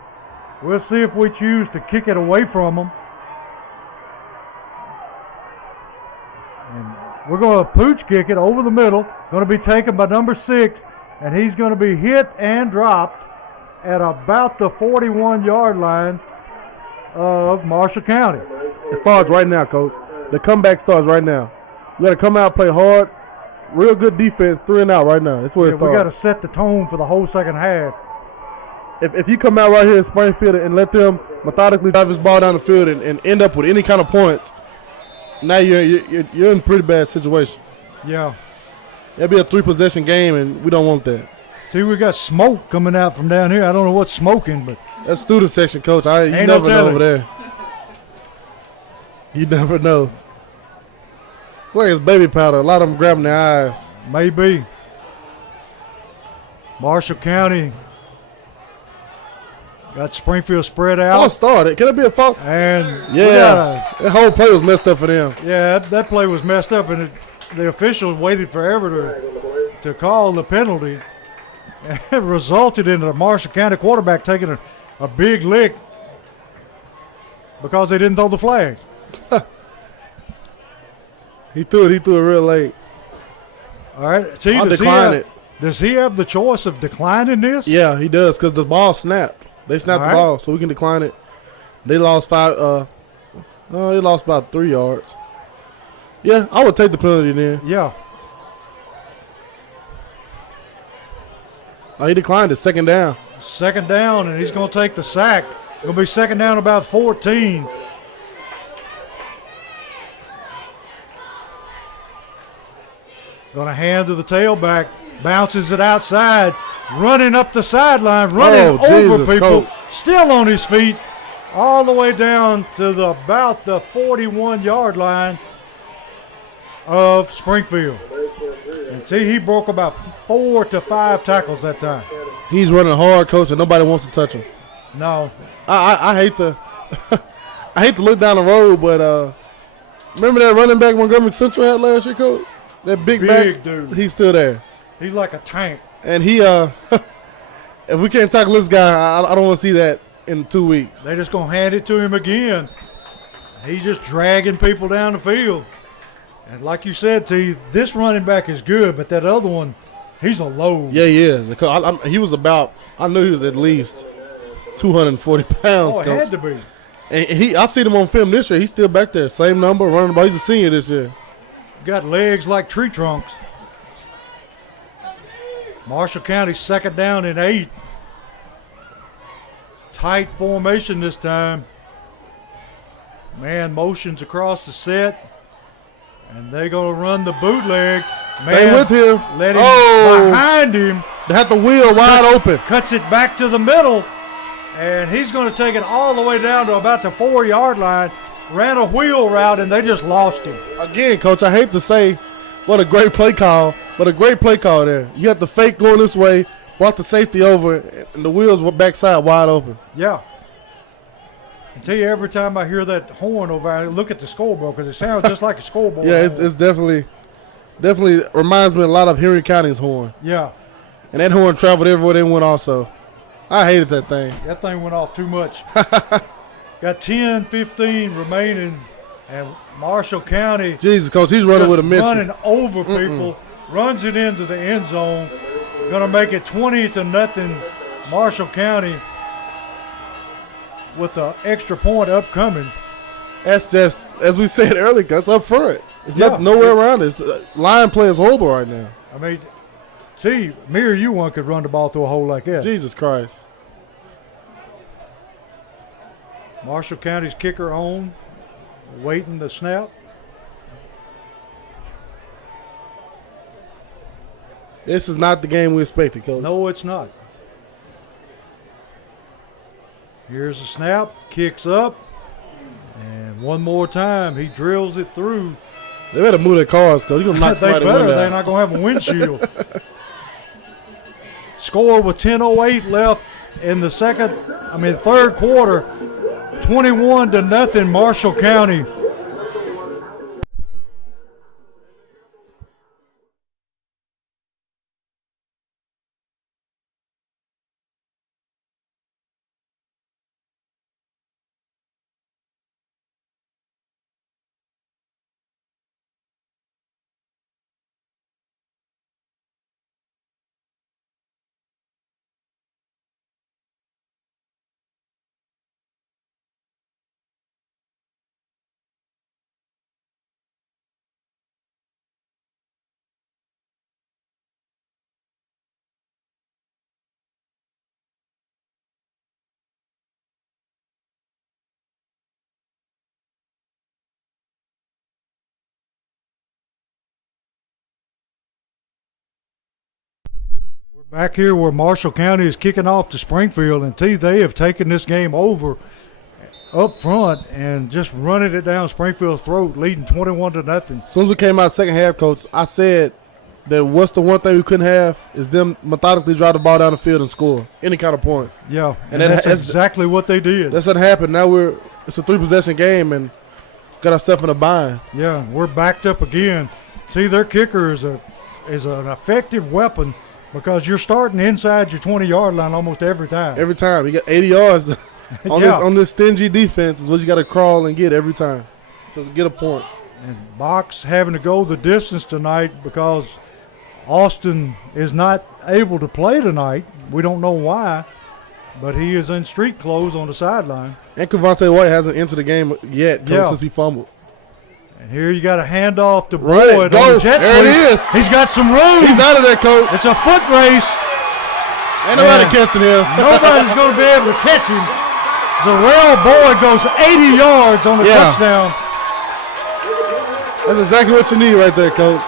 We'll see if we choose to kick it away from them. And we're going to pooch kick it over the middle. Going to be taken by number 6, and he's going to be hit and dropped at about the 41-yard line of Marshall County. It starts right now, Coach. The comeback starts right now. You got to come out, play hard, real good defense, 3 and out right now. That's where it starts. We got to set the tone for the whole second half. If you come out right here in Springfield and let them methodically drive this ball down the field and end up with any kind of points, now you're in a pretty bad situation. Yeah. It'll be a 3-possession game, and we don't want that. See, we got smoke coming out from down here. I don't know what's smoking, but that's student section, Coach. You ain't never no know over there. You never know. It's like it's baby powder. A lot of them grabbing their eyes. Maybe. Marshall County got Springfield spread out. False start. Can it be a false? And yeah, that whole play was messed up for them. Yeah, that play was messed up, and the officials waited forever to call the penalty. It resulted in the Marshall County quarterback taking a big lick because they didn't throw the flag. He threw it real late. All right. See, I'll decline it. Does he have the choice of declining this? Yeah, he does because the ball snapped. They snapped All the right. ball, so we can decline it. They lost they lost about 3 yards. Yeah, I would take the penalty then. Yeah. Oh, he declined it. Second down. Second down, and he's going to take the sack. Going to be second down about 14. Going to hand to the tailback. Bounces it outside. Running up the sideline. Running over Jesus, people. Coach. Still on his feet. All the way down to about the 41-yard line of Springfield. And see, he broke about 4 to 5 tackles that time. He's running hard, Coach, and nobody wants to touch him. No. I hate to I hate to look down the road, but remember that running back Montgomery Central had last year, Coach? That big back dude. He's still there. He's like a tank. And he if we can't tackle this guy, I don't want to see that in 2 weeks. They're just going to hand it to him again. He's just dragging people down the field. And like you said, T, this running back is good, but that other one, he's a load. Yeah, he is. He was about, I knew he was at least 240 pounds. Oh, it Coach. had to be. And I seen him on film this year. He's still back there. Same number, running the ball. He's a senior this year. Got legs like tree trunks. Marshall County second down and 8. Tight formation this time. Man motions across the set. And they're going to run the bootleg. Stay with him. Let him behind him. They had the wheel wide open. Cuts it back to the middle. And he's going to take it all the way down to about the 4-yard line. Ran a wheel route, and they just lost him. Again, Coach, I hate to say what a great play call, but a great play call there. You have the fake going this way, brought the safety over, and the wheels were backside wide open. Yeah. I tell you, every time I hear that horn over, I look at the scoreboard because it sounds just like a scoreboard. Yeah, horn. it's definitely reminds me a lot of Henry County's horn. Yeah. And that horn traveled everywhere they went also. I hated that thing. That thing went off too much. Got 10-15 remaining, and Marshall County Jesus, Coach, he's running just with a mission. running over people, runs it into the end zone. Going to make it 20-0 Marshall County with the extra point upcoming. That's just, as we said earlier, that's up front. There's Yeah. nowhere around it. Line play is horrible right now. I mean, see, me or you one could run the ball through a hole like that. Jesus Christ. Marshall County's kicker on, waiting the snap. This is not the game we expected, Coach. No, it's not. Here's the snap, kicks up, and one more time he drills it through. They better move their cars, Coach. You're going to knock They somebody better. window They're out. not going to have a windshield. Score with 10:08 left in the third quarter. 21-0 Marshall County. Back here where Marshall County is kicking off to Springfield, and they have taken this game over up front and just running it down Springfield's throat, leading 21-0. As soon as we came out second half, Coach, I said that what's the one thing we couldn't have is them methodically drive the ball down the field and score any kind of points. Yeah, and that's that's exactly what they did. That's what happened. Now it's a 3-possession game and got ourselves in a bind. Yeah, we're backed up again. See, their kicker is an effective weapon because you're starting inside your 20-yard line almost every time. Every time. You got 80 yards on this stingy defense is what you got to crawl and get every time to get a point. And Box having to go the distance tonight because Austin is not able to play tonight. We don't know why. but he is in street clothes on the sideline. And Kavonte White hasn't entered the game yet since he fumbled. And here you got a handoff to Run Boyd on the jet there sweep. it is. He's got some room. He's out of there, Coach. It's a foot race. Ain't nobody catching him. Nobody's going to be able to catch him. Zarrell Boyd goes 80 yards on the touchdown. That's exactly what you need right there, Coach.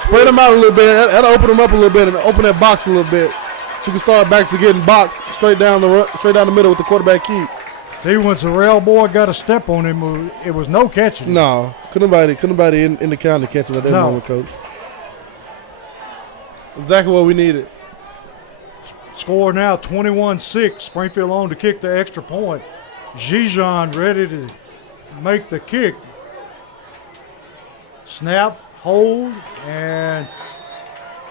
Spread them out a little bit. That'll open them up a little bit and open that box a little bit. So you can start back to getting boxed straight down the middle with the quarterback keep. See, when Zarrell Boyd got a step on him, it was no catching. No, couldn't nobody in the county catch him at that moment, Coach. Exactly what we needed. Score now 21-6. Springfield on to kick the extra point. Gijon ready to make the kick. Snap, hold, and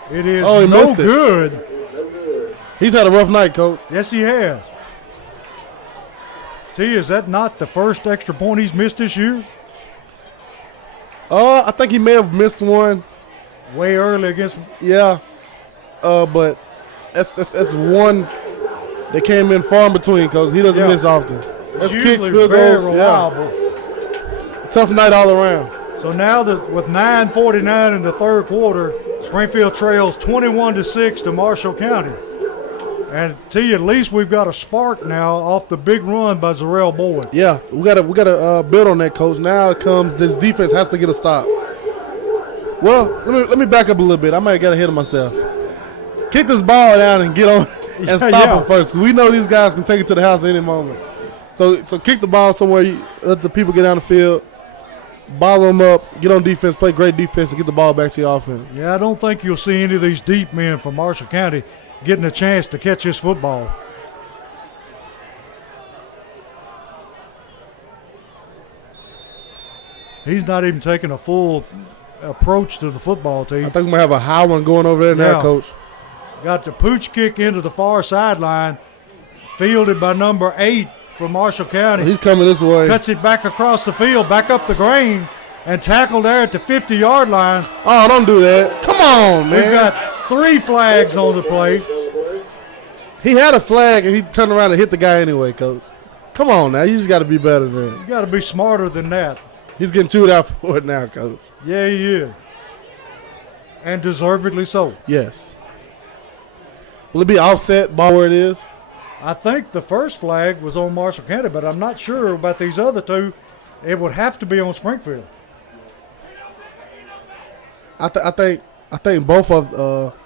it is no good. He's had a rough night, Coach. Yes, he has. T, is that not the first extra point he's missed this year? I think he may have missed one. Way early against. Yeah. But that's one that came in far in between, Coach. He doesn't miss often. That's kicks, field goals. Reliable. Yeah. Tough night all around. So now that with 9:49 in the third quarter, Springfield trails 21-6 to Marshall County. And T, at least we've got a spark now off the big run by Zarrell Boyd. Yeah, we gotta build on that, Coach. Now it comes this defense has to get a stop. Well, let me back up a little bit. I might have got ahead of myself. Kick this ball down and get on and stop him first. We know these guys can take it to the house at any moment. So kick the ball somewhere. Let the people get down the field. Ball them up, get on defense, play great defense, and get the ball back to your offense. Yeah, I don't think you'll see any of these deep men from Marshall County getting a chance to catch this football. He's not even taking a full approach to the football team. I think we might have a high one going over there now, Coach. Got the pooch kick into the far sideline, fielded by number 8 from Marshall County. He's coming this way. Cuts it back across the field, back up the grain, and tackled there at the 50-yard line. Oh, don't do that. Come on, man. We've got 3 flags on the play. He had a flag, and he turned around and hit the guy anyway, Coach. Come on now. You just got to be better than that. You got to be smarter than that. He's getting chewed out for it now, Coach. Yeah, he is. And deservedly so. Yes. Will it be offset, ball where it is? I think the first flag was on Marshall County, but I'm not sure about these other 2. It would have to be on Springfield. I think both of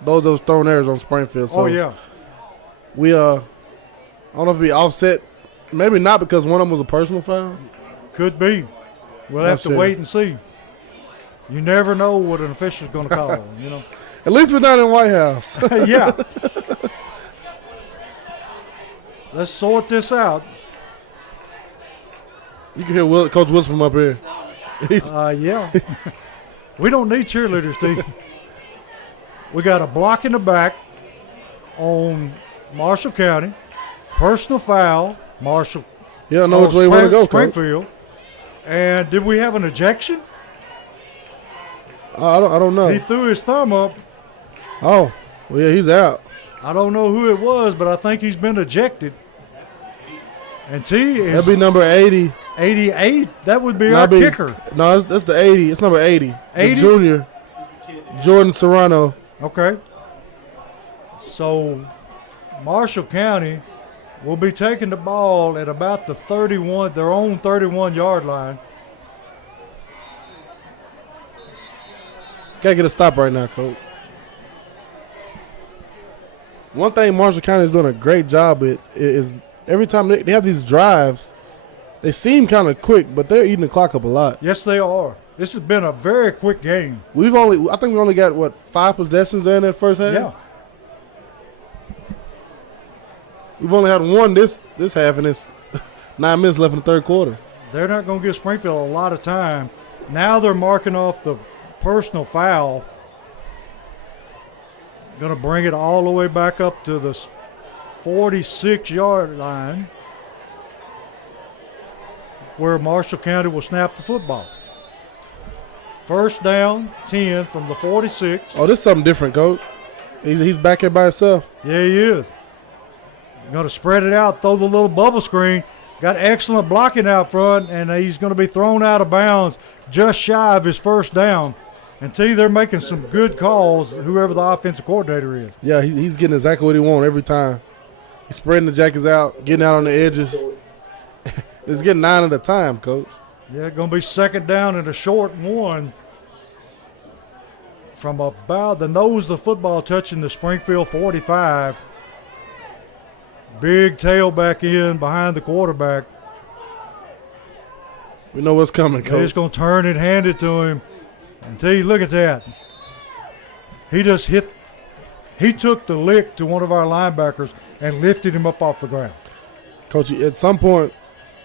those that was thrown there is on Springfield. So yeah. We I don't know if it be offset. Maybe not because one of them was a personal foul. Could be. We'll have to wait and see. You never know what an official's going to call. At least we're not in White House. Yeah. Let's sort this out. You can hear Coach Wilson from up here. Yeah. We don't need cheerleaders, Steve. We got a block in the back on Marshall County. Personal foul, Marshall. Yeah, I know which way you want to go, Springfield. Coach. And did we have an ejection? I don't know. He threw his thumb up. Oh, well, yeah, he's out. I don't know who it was, but I think he's been ejected. And T is that'd be number 80. 88. That would be our kicker. No, that's the 80. It's number 80. 80? The junior. Jordan Serrano. Okay. So Marshall County will be taking the ball at about the 31, their own 31-yard line. Gotta get a stop right now, Coach. One thing Marshall County is doing a great job with is every time they have these drives, they seem kind of quick, but they're eating the clock up a lot. Yes, they are. This has been a very quick game. I think we only got 5 possessions there in that first half. Yeah. We've only had one this half, and it's 9 minutes left in the third quarter. They're not going to give Springfield a lot of time. Now they're marking off the personal foul. Going to bring it all the way back up to the 46-yard line where Marshall County will snap the football. First down, 10 from the 46. Oh, this is something different, Coach. He's back here by himself. Yeah, he is. Going to spread it out, throw the little bubble screen. Got excellent blocking out front, and he's going to be thrown out of bounds just shy of his first down. And they're making some good calls, whoever the offensive coordinator is. Yeah, he's getting exactly what he wants every time. He's spreading the Jackets out, getting out on the edges. It's getting 9 at a time, Coach. Yeah, going to be second down and a short one from about the nose of the football touching the Springfield 45. Big tailback in behind the quarterback. We know what's coming, Coach. They're just going to turn it, hand it to him. And look at that. He just he took the lick to one of our linebackers and lifted him up off the ground. Coach, at some point,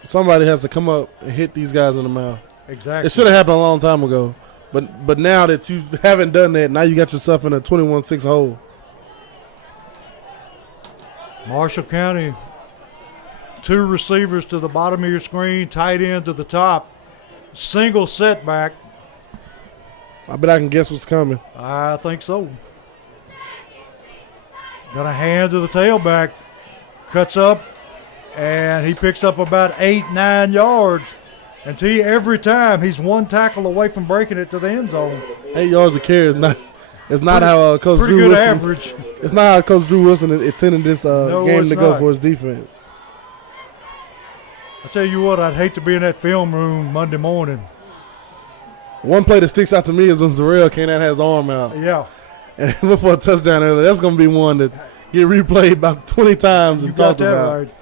somebody has to come up and hit these guys in the mouth. Exactly. It should have happened a long time ago. But now that you haven't done that, now you got yourself in a 21-6 hole. Marshall County, 2 receivers to the bottom of your screen, tight end to the top. Single setback. I bet I can guess what's coming. I think so. Got a hand to the tailback. Cuts up, and he picks up about 8-9 yards. And every time he's one tackle away from breaking it to the end zone. 8 yards a carry is not how Coach pretty Drew good Wilson. average. It's not how Coach Drew Wilson intended this game to go not. for his defense. I tell you what, I'd hate to be in that film room Monday morning. One play that sticks out to me is when Zarrell came out and had his arm out. Yeah. And went for a touchdown earlier. That's going to be one that get replayed about 20 times and talked about. Right.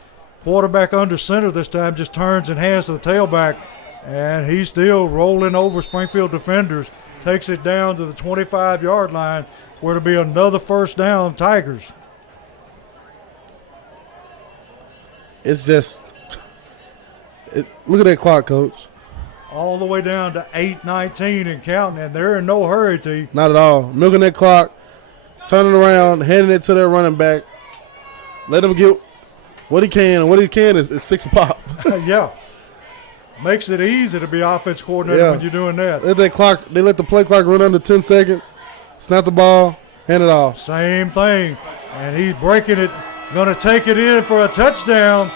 Quarterback under center this time just turns and hands to the tailback, and he's still rolling over Springfield defenders. Takes it down to the 25-yard line where it'll be another first down, Tigers. It's just look at that clock, Coach. All the way down to 8:19 and counting, and they're in no hurry, T. Not at all. Milking that clock, turning around, handing it to their running back. Let him get what he can, and what he can is 6 pop. Yeah. Makes it easy to be offense coordinator when you're doing that. They let the play clock run under 10 seconds, snap the ball, hand it off. Same thing. And he's breaking it, going to take it in for a touchdown.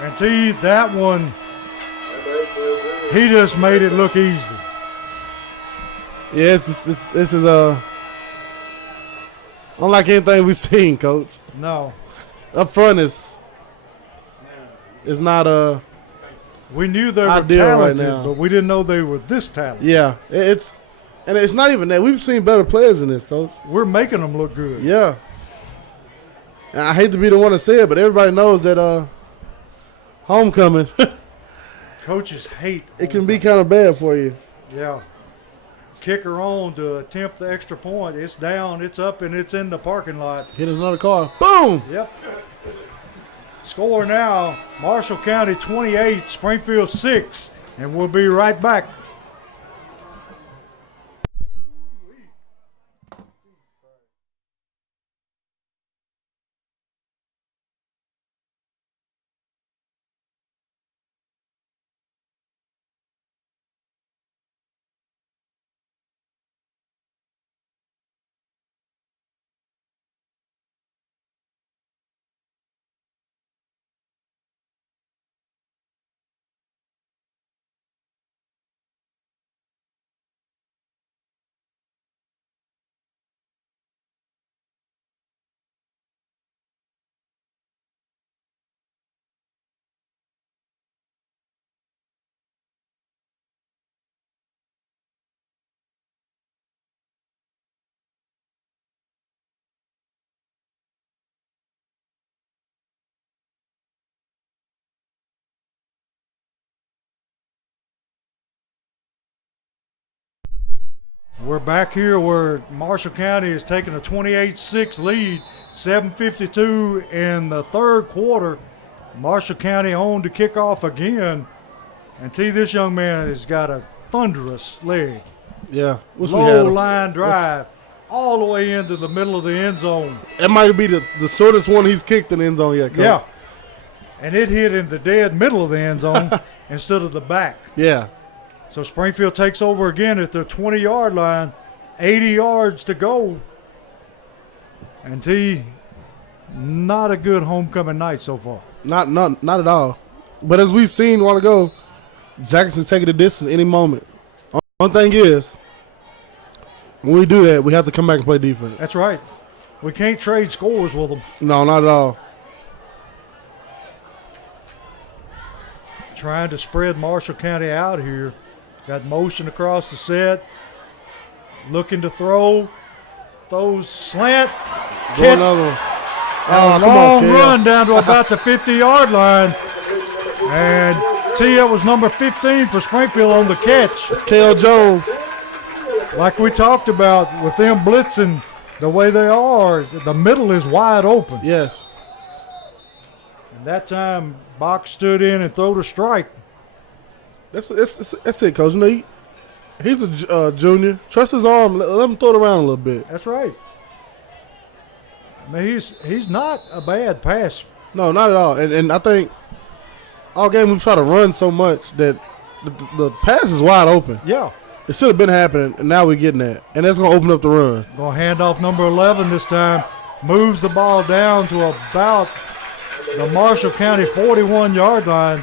And that one, he just made it look easy. Yeah, this is unlike anything we've seen, Coach. No. Up front is not we knew they were ideal right talented, now. but we didn't know they were this talented. Yeah, it's not even that. We've seen better players in this, Coach. We're making them look good. Yeah. And I hate to be the one to say it, but everybody knows that homecoming, Coaches hate it can be kind of bad for you. Yeah. Kicker on to attempt the extra point. It's down, it's up, and it's in the parking lot. Hit another car. Boom! Yep. Score now, Marshall County 28, Springfield 6, and we'll be right back. We're back here where Marshall County is taking a 28-6 lead, 7:52 in the third quarter. Marshall County on to kick off again. And this young man has got a thunderous leg. Yeah. Low line drive all the way into the middle of the end zone. That might be the shortest one he's kicked in the end zone yet, Coach. Yeah. And it hit in the dead middle of the end zone instead of the back. Yeah. So Springfield takes over again at their 20-yard line, 80 yards to go. And Not a good homecoming night so far. Not at all. But as we've seen a while ago, Jackson's taking the distance any moment. One thing is, when we do that, we have to come back and play defense. That's right. We can't trade scores with them. No, not at all. Trying to spread Marshall County out here. Got motion across the set. Looking to throw. Throws slant. Go another one. A long run down to about the 50-yard line. And Tia was number 15 for Springfield on the catch. It's Kale Jones. Like we talked about with them blitzing the way they are, the middle is wide open. Yes. And that time, Box stood in and threw a strike. That's it, Coach. You know, he's a junior. Trust his arm. Let him throw it around a little bit. That's right. I mean, he's not a bad passer. No, not at all. And I think all game we've tried to run so much that the pass is wide open. Yeah. It should have been happening, and now we're getting that. And that's going to open up the run. Going to hand off number 11 this time. Moves the ball down to about the Marshall County 41-yard line.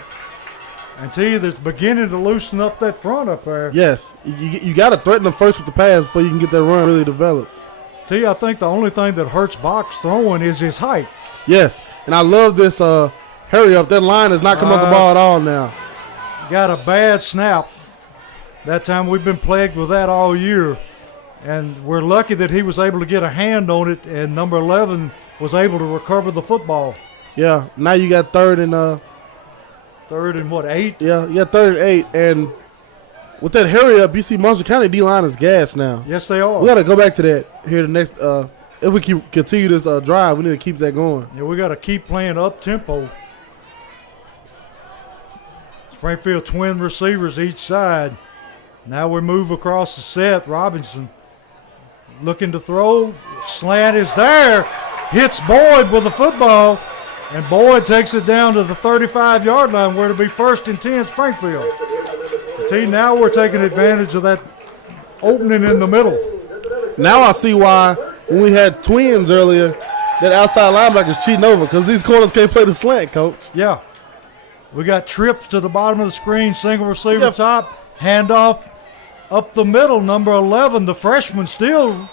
And T, that's beginning to loosen up that front up there. Yes. You got to threaten them first with the pass before you can get that run really developed. T, I think the only thing that hurts Box throwing is his height. Yes. And I love this hurry up. That line is not coming off the ball at all now. Got a bad snap. That time we've been plagued with that all year. And we're lucky that he was able to get a hand on it, and number 11 was able to recover the football. Yeah. Now you got third and 8? Yeah, third and 8. And with that hurry up, you see Marshall County D-line is gassed now. Yes, they are. We got to go back to that here the next if we continue this drive, we need to keep that going. Yeah, we got to keep playing up-tempo. Springfield twin receivers each side. Now we move across the set. Robinson looking to throw. Slant is there. Hits Boyd with the football. And Boyd takes it down to the 35-yard line where it'll be 1st and 10 Springfield. See, now we're taking advantage of that opening in the middle. Now I see why when we had twins earlier, that outside linebacker's cheating over because these corners can't play the slant, Coach. Yeah. We got trips to the bottom of the screen, single receiver top, handoff up the middle, number 11, the freshman still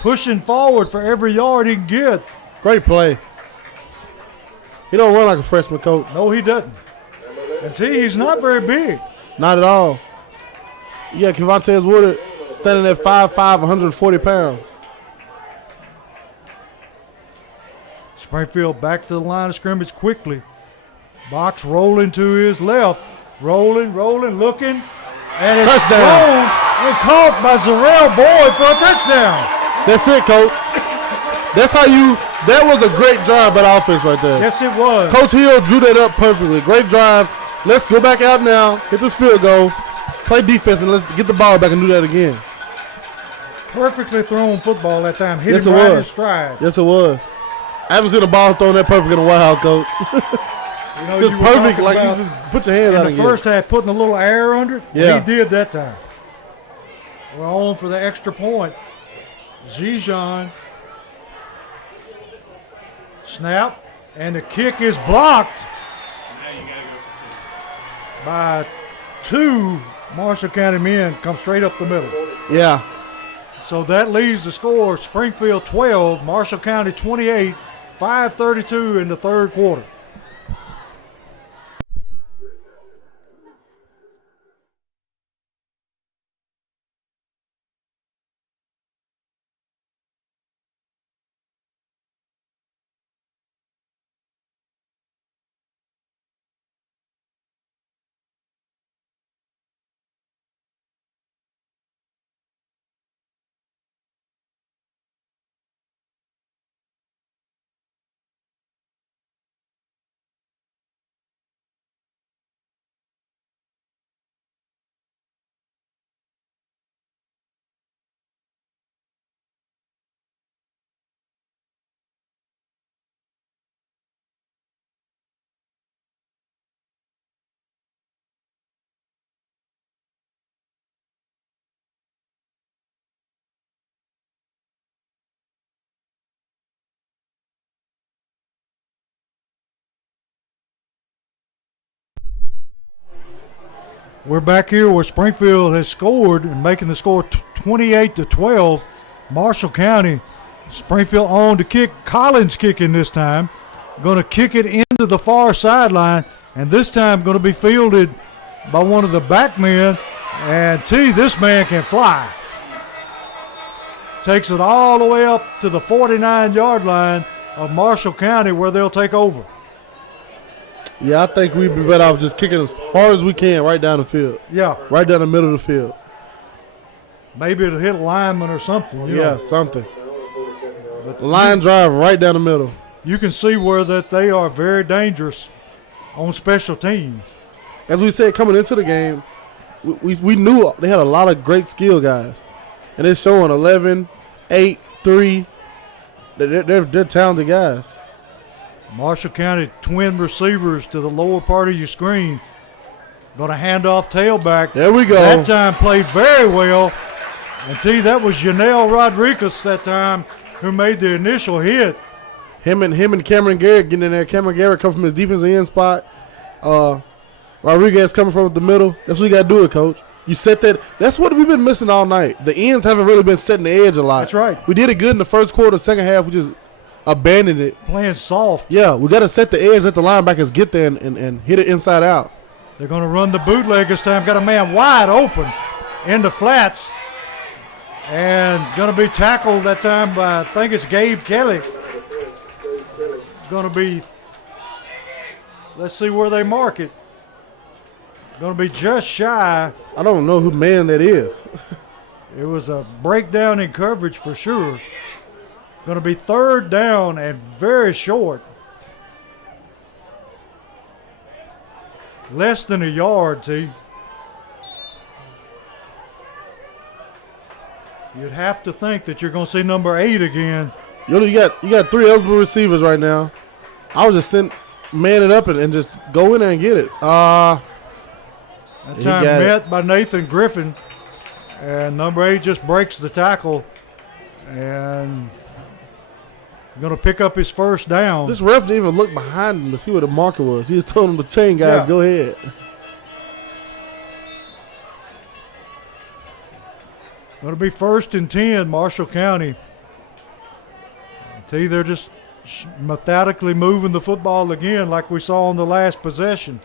pushing forward for every yard he can get. Great play. He don't run like a freshman, Coach. No, he doesn't. And see, he's not very big. Not at all. Yeah, Kevontae Woodard standing at 5'5", 140 pounds. Springfield back to the line of scrimmage quickly. Box rolling to his left. Rolling, looking. And it's touchdown. thrown and caught by Zarrell Boyd for a touchdown. That's it, Coach. That was a great drive by the offense right there. Yes, it was. Coach Hill drew that up perfectly. Great drive. Let's go back out now, hit this field goal, play defense, and let's get the ball back and do that again. Perfectly thrown football that time. Hit Yes, him it right was. in stride. Yes, it was. I haven't seen a ball thrown that perfect in a while, Coach. You know, Just you were perfect, talking like you about just put your hand out in and the get first half, putting a little air under it. Yeah. He did that time. We're on for the extra point. Zijan. Snap. And the kick is blocked by 2 Marshall County men. Come straight up the middle. Yeah. So that leaves the score Springfield 12, Marshall County 28, 5:32 in the third quarter. We're back here where Springfield has scored and making the score 28-12. Marshall County, Springfield on to kick. Collins kicking this time. Going to kick it into the far sideline, and this time going to be fielded by one of the back men. And this man can fly. Takes it all the way up to the 49-yard line of Marshall County where they'll take over. Yeah, I think we'd be better off just kicking as hard as we can right down the field. Yeah. Right down the middle of the field. Maybe it'll hit a lineman or something. You know. Something. Line drive right down the middle. You can see where that they are very dangerous on special teams. As we said coming into the game, we knew they had a lot of great skill guys. And they're showing 11, 8, 3. They're talented guys. Marshall County twin receivers to the lower part of your screen. Going to hand off tailback. There we go. That time played very well. And that was Yanel Rodriguez that time who made the initial hit. Him and Cameron Garrett getting in there. Cameron Garrett come from his defensive end spot. Rodriguez coming from the middle. That's what you got to do it, Coach. You set that. That's what we've been missing all night. The ends haven't really been setting the edge a lot. That's right. We did it good in the first quarter. Second half, we just abandoned it. Playing soft. Yeah, we got to set the edge, let the linebackers get there and hit it inside out. They're going to run the bootleg this time. Got a man wide open in the flats. And going to be tackled that time by, I think it's Gabe Kelly. Going to be, let's see where they mark it. Going to be just shy. I don't know who man that is. It was a breakdown in coverage for sure. Going to be third down and very short. Less than a yard, T. You'd have to think that you're going to see number 8 again. You got 3 eligible receivers right now. I was just man it up and just go in there and get it. That time met by Nathan Griffin. And number 8 just breaks the tackle. And going to pick up his first down. This ref didn't even look behind him to see where the marker was. He just told him to chain guys, go ahead. Going to be 1st and 10, Marshall County. They're just methodically moving the football again like we saw on the last possession.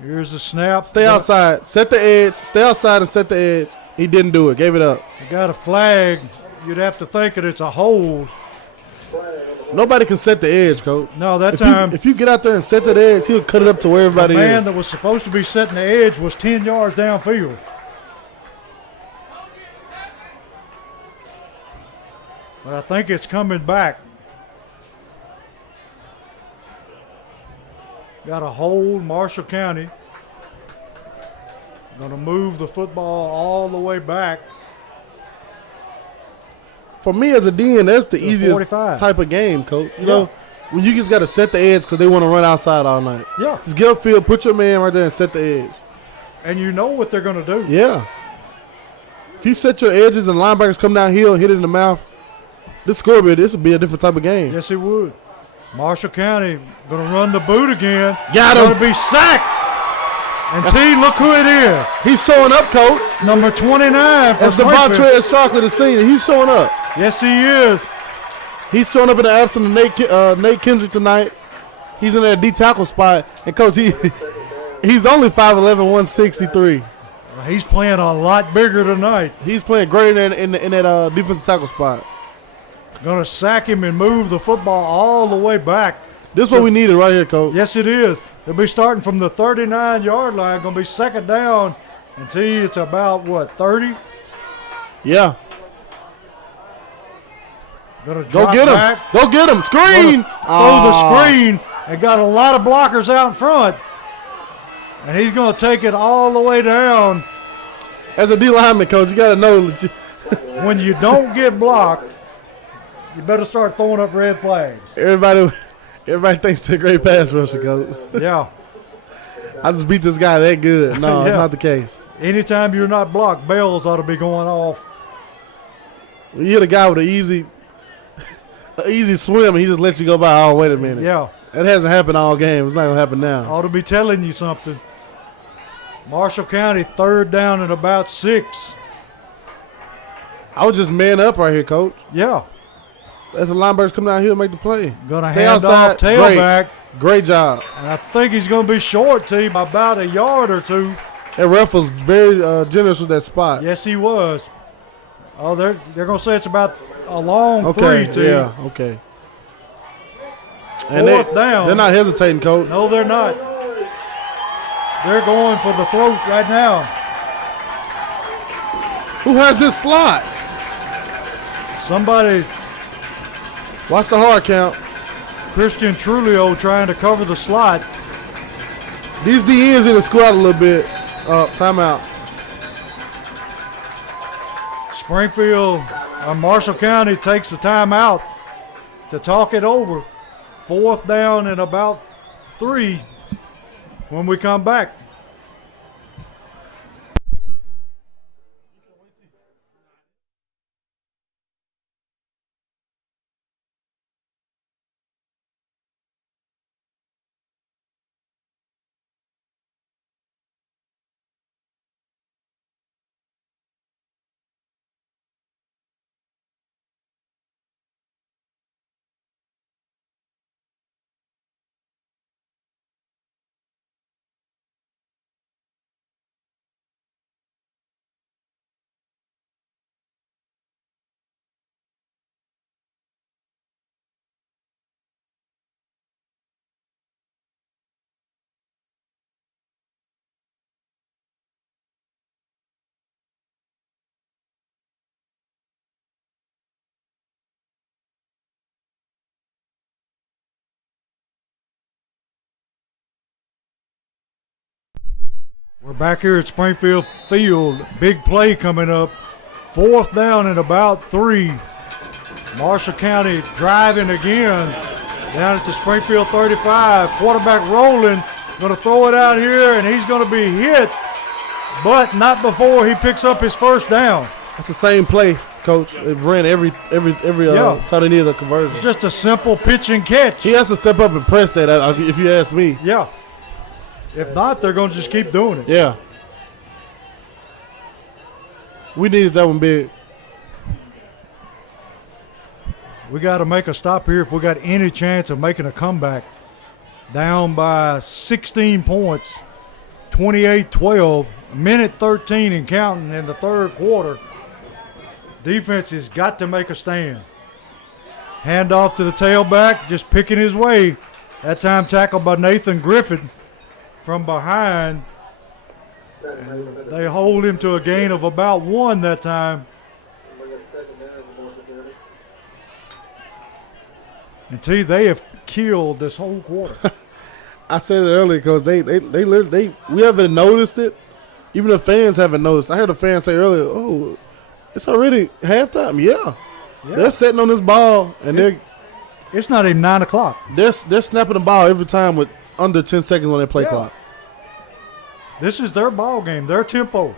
Here's the snap. Stay outside. Set the edge. Stay outside and set the edge. He didn't do it. Gave it up. They got a flag. You'd have to think that it's a hold. Nobody can set the edge, Coach. No, that time. If you get out there and set that edge, he'll cut it up to where everybody is. The man that was supposed to be setting the edge was 10 yards downfield. But I think it's coming back. Got a hold, Marshall County. Going to move the football all the way back. For me as a DN, that's the easiest 45. type of game, Coach. You know, when you just got to set the edge because they want to run outside all night. Yeah. Just get upfield, put your man right there and set the edge. And you know what they're going to do. Yeah. If you set your edges and linebackers come downhill and hit it in the mouth, this would be a different type of game. Yes, it would. Marshall County going to run the boot again. Got him. Going to be sacked. And look who it is. He's showing up, Coach. Number 29 for That's Devontae Sharkley, the senior. He's showing up. Yes, he is. He's showing up in the absence of Nate Kendrick tonight. He's in that D tackle spot. And, Coach, he's only 5'11", 163. He's playing a lot bigger tonight. He's playing great in that defensive tackle spot. Going to sack him and move the football all the way back. This is what we needed right here, Coach. Yes, it is. They'll be starting from the 39-yard line. Going to be second down. And it's about, 30? Yeah. Gonna go get him. Go get him. Screen. Throw the screen. And got a lot of blockers out in front. And he's going to take it all the way down. As a D lineman, Coach, you got to know. When you don't get blocked, you better start throwing up red flags. Everybody thinks it's a great pass rusher, Coach. Yeah. I just beat this guy that good. No, It's not the case. Anytime you're not blocked, bells ought to be going off. When you hit a guy with an easy swim and he just lets you go by, oh, wait a minute. Yeah. It hasn't happened all game. It's not going to happen now. Ought to be telling you something. Marshall County, 3rd down and about 6. I would just man up right here, Coach. Yeah. Let the linebackers come down here and make the play. Going to Stay hand outside. off tailback. Great job. And I think he's going to be short to you by about a yard or two. That ref was very generous with that spot. Yes, he was. Oh, they're going to say it's about a long Okay, 3 to yeah, okay. And 4th down. They're not hesitating, Coach. No, they're not. They're going for the throat right now. Who has this slot? Somebody, Watch the hard count. Christian Trulio, trying to cover the slot. These DNs in the squad a little bit. Timeout. Springfield, Marshall County takes the timeout to talk it over. 4th down and about 3 when we come back. We're back here at Springfield Field. Big play coming up. 4th down and about 3. Marshall County driving again down at the Springfield 35. Quarterback rolling. Going to throw it out here, and he's going to be hit, but not before he picks up his 1st down. That's the same play, Coach. It ran every time they needed a conversion. Just a simple pitch and catch. He has to step up and press that, if you ask me. Yeah. If not, they're going to just keep doing it. Yeah. We needed that one big. We got to make a stop here if we got any chance of making a comeback. Down by 16 points, 28-12, minute 13 and counting in the 3rd quarter. Defense has got to make a stand. Hand off to the tailback, just picking his way. That time tackled by Nathan Griffin from behind. And they hold him to a gain of about 1 that time. And T, they have killed this whole quarter. I said it earlier because we haven't noticed it. Even the fans haven't noticed. I heard a fan say earlier, "Oh, it's already halftime." Yeah. They're sitting on this ball and it's not even 9 o'clock. They're snapping the ball every time with under 10 seconds on their play clock. This is their ball game, their tempo.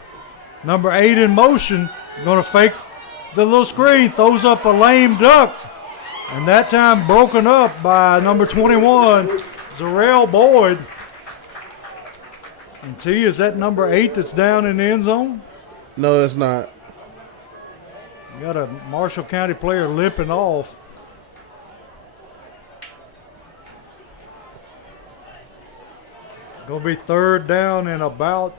Number 8 in motion, going to fake the little screen, throws up a lame duck. And that time broken up by number 21, Zarrell Boyd. And T, is that number 8 that's down in the end zone? No, it's not. You got a Marshall County player limping off. Going to be 3rd down and about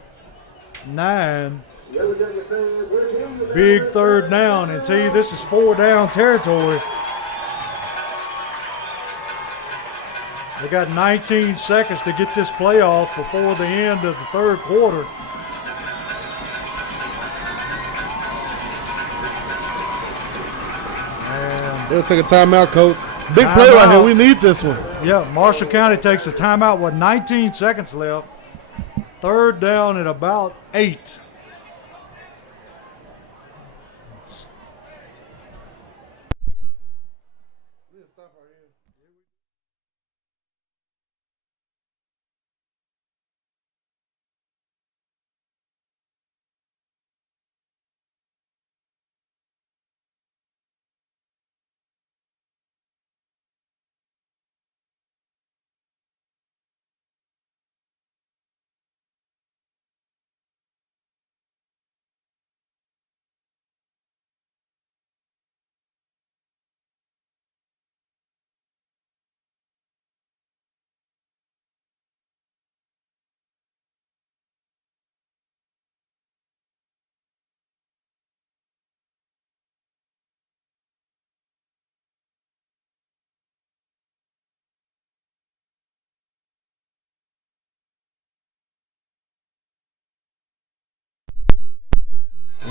9. Big 3rd down. And T, this is 4 down territory. They got 19 seconds to get this play off before the end of the 3rd quarter. And they'll take a timeout, Coach. Big play right here. We need this one. Yeah, Marshall County takes a timeout with 19 seconds left. 3rd down at about 8.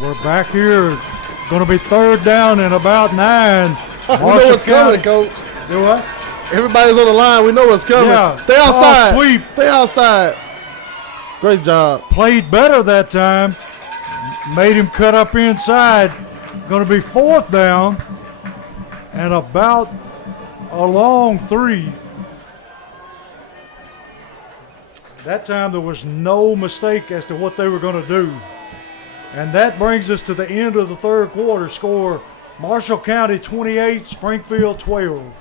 We're back here. Going to be third down and about 9. We know what's coming, Coach. Do what? Everybody's on the line. We know what's coming. Yeah. Stay outside. Sweep. Stay outside. Great job. Played better that time. Made him cut up inside. Going to be fourth down and about a long 3. That time there was no mistake as to what they were going to do. And that brings us to the end of the third quarter. Score Marshall County 28, Springfield 12.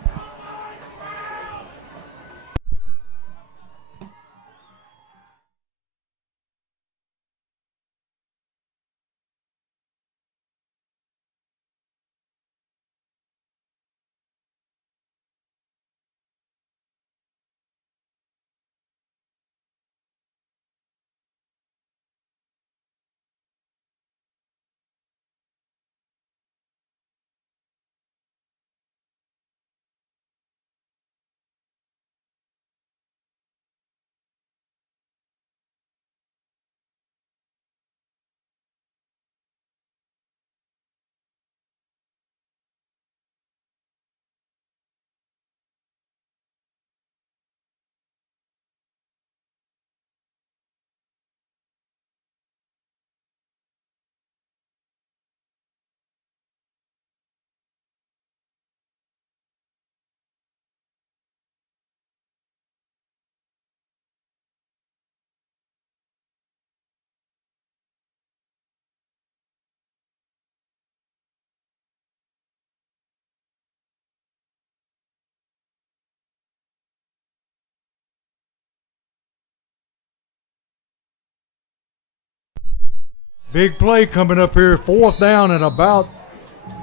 Big play coming up here. Fourth down and about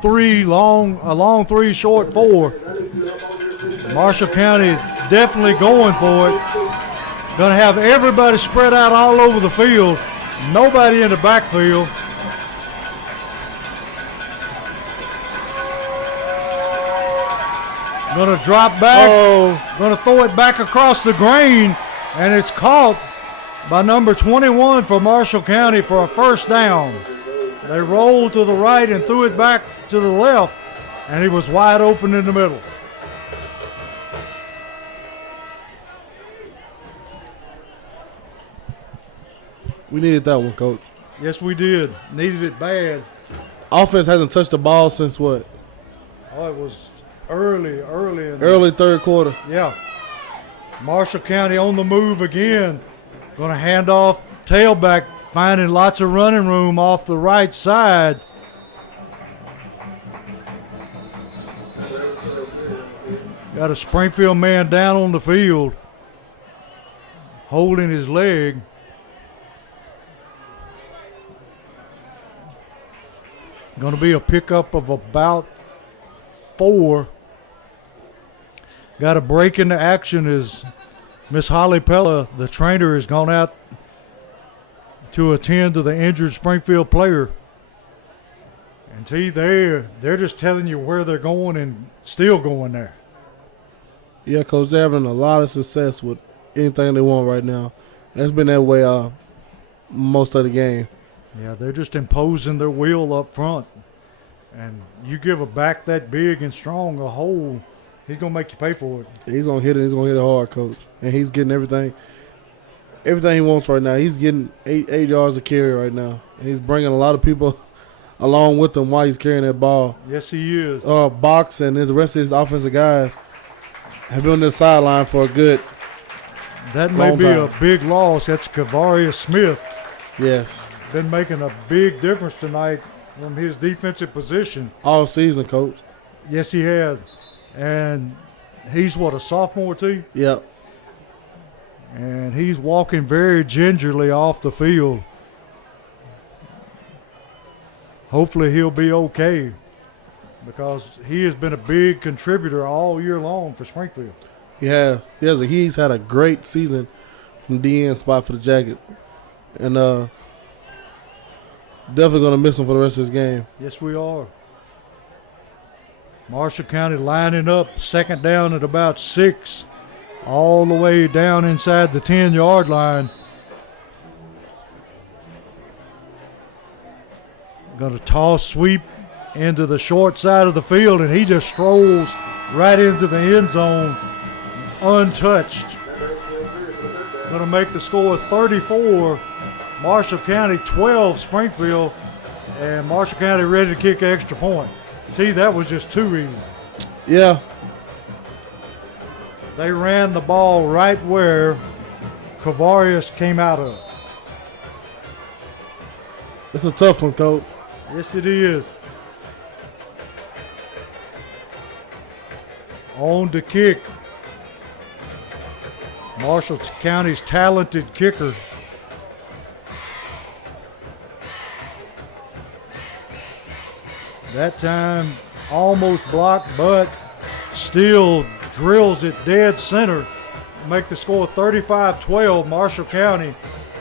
3 long, a long 3, short 4. Marshall County definitely going for it. Going to have everybody spread out all over the field. Nobody in the backfield. Going to drop back. Going to throw it back across the grain, and it's caught by number 21 for Marshall County for a first down. They rolled to the right and threw it back to the left, and he was wide open in the middle. We needed that one, Coach. Yes, we did. Needed it bad. Offense hasn't touched the ball since what? Oh, it was early. Early third quarter. Yeah. Marshall County on the move again. Going to hand off tailback, finding lots of running room off the right side. Got a Springfield man down on the field, holding his leg. Going to be a pickup of about 4. Got a break into action as Miss Holly Pella, the trainer, has gone out to attend to the injured Springfield player. And they're just telling you where they're going and still going there. Yeah, Coach, they're having a lot of success with anything they want right now. And it's been that way most of the game. Yeah, they're just imposing their will up front. And you give a back that big and strong a hole, he's going to make you pay for it. He's going to hit it. He's going to hit it hard, Coach. And he's getting everything he wants right now. He's getting 8 yards of carry right now. And he's bringing a lot of people along with him while he's carrying that ball. Yes, he is. Box and the rest of his offensive guys have been on the sideline for a good That may be a big loss. That's Kavaria Smith. Yes. Been making a big difference tonight from his defensive position. All season, Coach. Yes, he has. And he's, a sophomore too? Yep. And he's walking very gingerly off the field. Hopefully he'll be okay because he has been a big contributor all year long for Springfield. Yeah, he's had a great season from DN spot for the Jacket. And definitely going to miss him for the rest of this game. Yes, we are. Marshall County lining up, second down at about 6, all the way down inside the 10-yard line. Going to toss sweep into the short side of the field, and he just strolls right into the end zone untouched. Going to make the score 34, Marshall County 12, Springfield, and Marshall County ready to kick an extra point. That was just too easy. Yeah. They ran the ball right where Cavarius came out of. It's a tough one, Coach. Yes, it is. On to kick. Marshall County's talented kicker. That time almost blocked, but still drills it dead center. Make the score 35-12, Marshall County,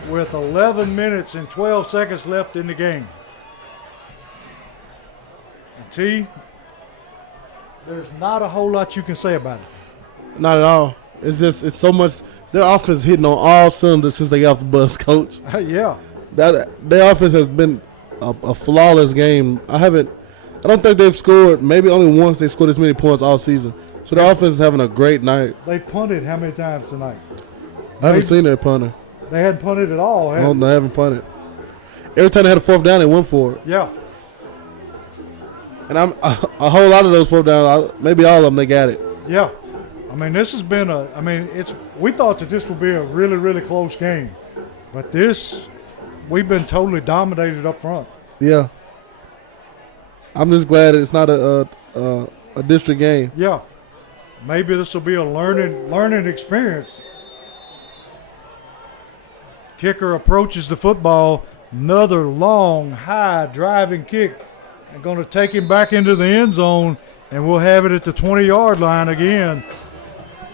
with 11 minutes and 12 seconds left in the game. T, there's not a whole lot you can say about it. Not at all. It's so much. Their offense hitting on all cylinders since they got off the bus, Coach. Yeah. Their offense has been a flawless game. I don't think they've scored. Maybe only once they scored this many points all season. So their offense is having a great night. They punted how many times tonight? I haven't seen their punter. They hadn't punted at all, have they haven't punted. Every time they had a fourth down, they went for it. Yeah. And a whole lot of those fourth downs, maybe all of them, they got it. Yeah. I mean, this has been we thought that this would be a really, really close game. But we've been totally dominated up front. Yeah. I'm just glad it's not a district game. Yeah. Maybe this will be a learning experience. Kicker approaches the football. Another long, high driving kick. And going to take him back into the end zone, and we'll have it at the 20-yard line again.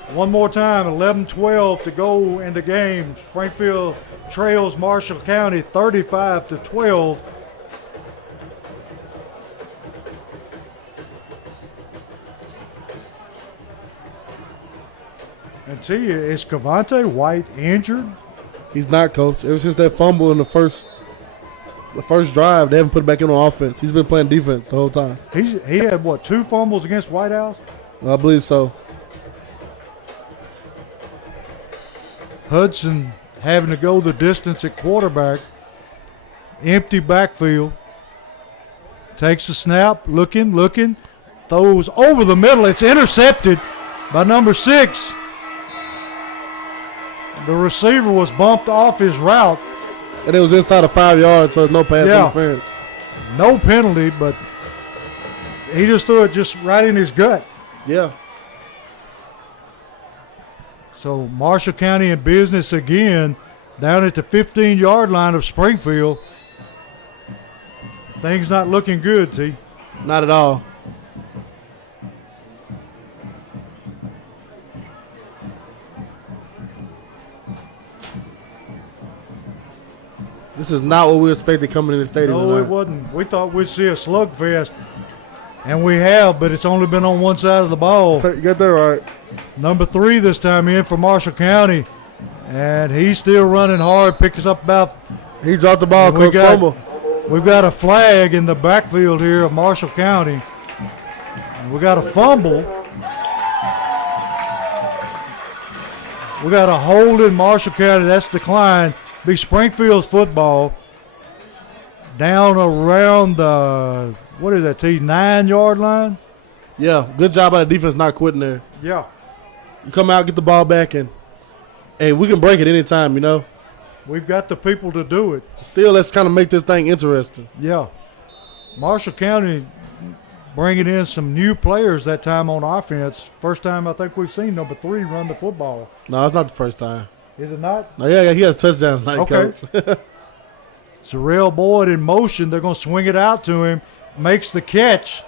One more time, 11-12 to go in the game. Springfield trails Marshall County 35-12. And tell you, is Cavante White injured? He's not, Coach. Ever since that fumble in the first drive, they haven't put him back in on offense. He's been playing defense the whole time. He had, 2 fumbles against White House? I believe so. Hudson having to go the distance at quarterback. Empty backfield. Takes the snap, looking, throws over the middle. It's intercepted by number 6. The receiver was bumped off his route. And it was inside of 5 yards, so there's no pass interference. No penalty, but he just threw it just right in his gut. Yeah. So Marshall County in business again down at the 15-yard line of Springfield. Things not looking good, T. Not at all. This is not what we expected coming in the stadium No, tonight. it wasn't. We thought we'd see a slugfest, and we have, but it's only been on one side of the ball. You got that right. Number 3 this time in for Marshall County, and he's still running hard, picks up about. He dropped the ball, Coach Fumble. We've got a flag in the backfield here of Marshall County. And we got a fumble. We got a hold in Marshall County. That's declined. Be Springfield's football down around the, 9-yard line? Yeah, good job by the defense not quitting there. Yeah. You come out, get the ball back, and we can break it anytime, We've got the people to do it. Still, let's kind of make this thing interesting. Yeah. Marshall County bringing in some new players that time on offense. First time I think we've seen number 3 run the football. No, it's not the first time. Is it not? No, yeah, he got a touchdown tonight, Okay. Coach. Surreal Boyd in motion. They're going to swing it out to him. Makes the catch.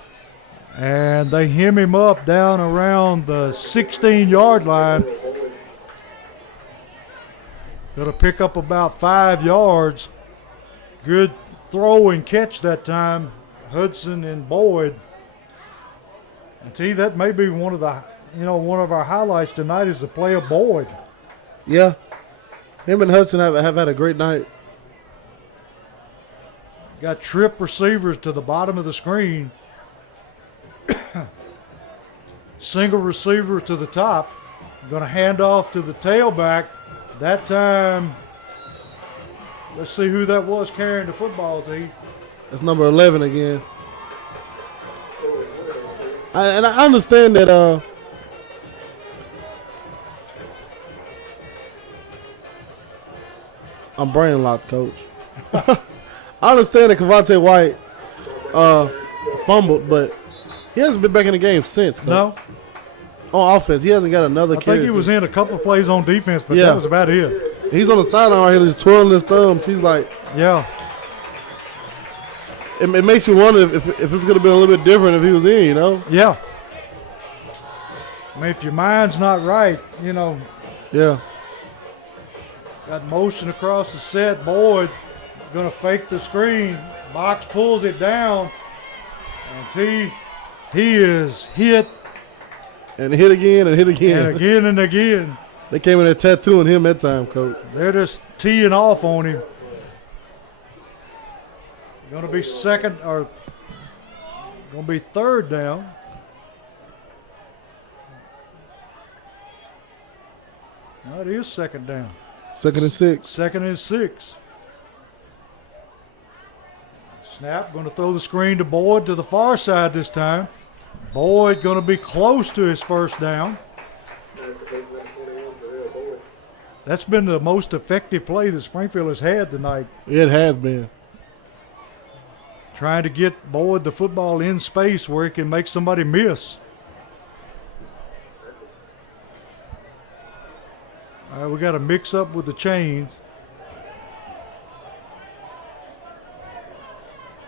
And they hem him up down around the 16-yard line. Going to pick up about 5 yards. Good throw and catch that time. Hudson and Boyd. And T, that may be one of our highlights tonight is the play of Boyd. Yeah. Him and Hudson have had a great night. got trip receivers to the bottom of the screen. Single receiver to the top. Going to hand off to the tailback. That time, let's see who that was carrying the football, T. That's number 11 again. I understand that I'm brain locked, Coach. I understand that Kavonte White fumbled, but he hasn't been back in the game since. Coach. No. On offense, he hasn't got another I carry. think he was in a couple of plays on defense, but Yeah. that was about it. He's on the sideline right here, just twirling his thumbs. He's like, Yeah. it makes you wonder if it's going to be a little bit different if he was in, you know? Yeah. I mean, if your mind's not right, you know, Yeah. got motion across the set. Boyd going to fake the screen. Box pulls it down. And he is hit And hit again and hit again. and again and again. They came in there tattooing him that time, Coach. They're just teeing off on him. Going to be second or going to be third down. No, it is second down. 2nd and 6. Second and 6. Snap, going to throw the screen to Boyd to the far side this time. Boyd going to be close to his first down. That's been the most effective play that Springfield has had tonight. It has been. Trying to get Boyd the football in space where he can make somebody miss. All right, we got a mix up with the chains.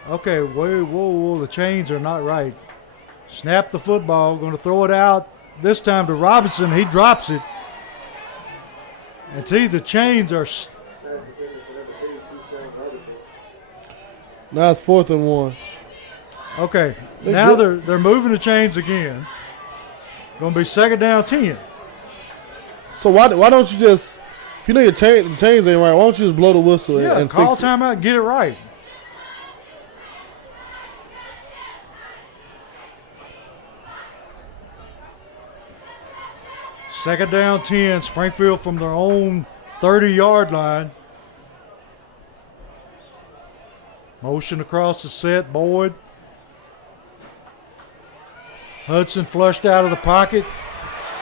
Okay, whoa, the chains are not right. Snap the football, going to throw it out. This time to Robinson, he drops it. And the chains are. Now it's 4th and 1. Okay, now they're moving the chains again. Going to be second down 10. So why don't you just, if you know your chains ain't right, why don't you just blow the whistle and call fix it? timeout and get it right. Second down 10, Springfield from their own 30-yard line. Motion across the set, Boyd. Hudson flushed out of the pocket.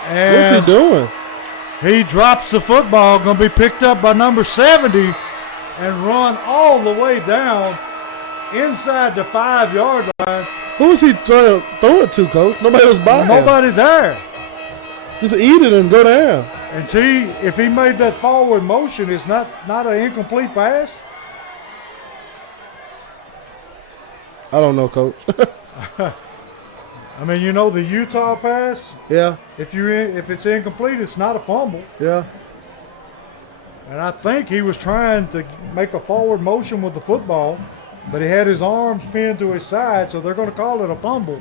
And What's he doing? he drops the football, going to be picked up by number 70 and run all the way down inside the 5-yard line. Who was he trying to throw it to, Coach? Nobody was by him. Nobody there. Just eat it and go down. And if he made that forward motion, it's not an incomplete pass. I don't know, Coach. I mean, you know the Utah pass. Yeah, If it's incomplete, it's not a fumble. yeah. And I think he was trying to make a forward motion with the football, but he had his arms pinned to his side, so they're going to call it a fumble.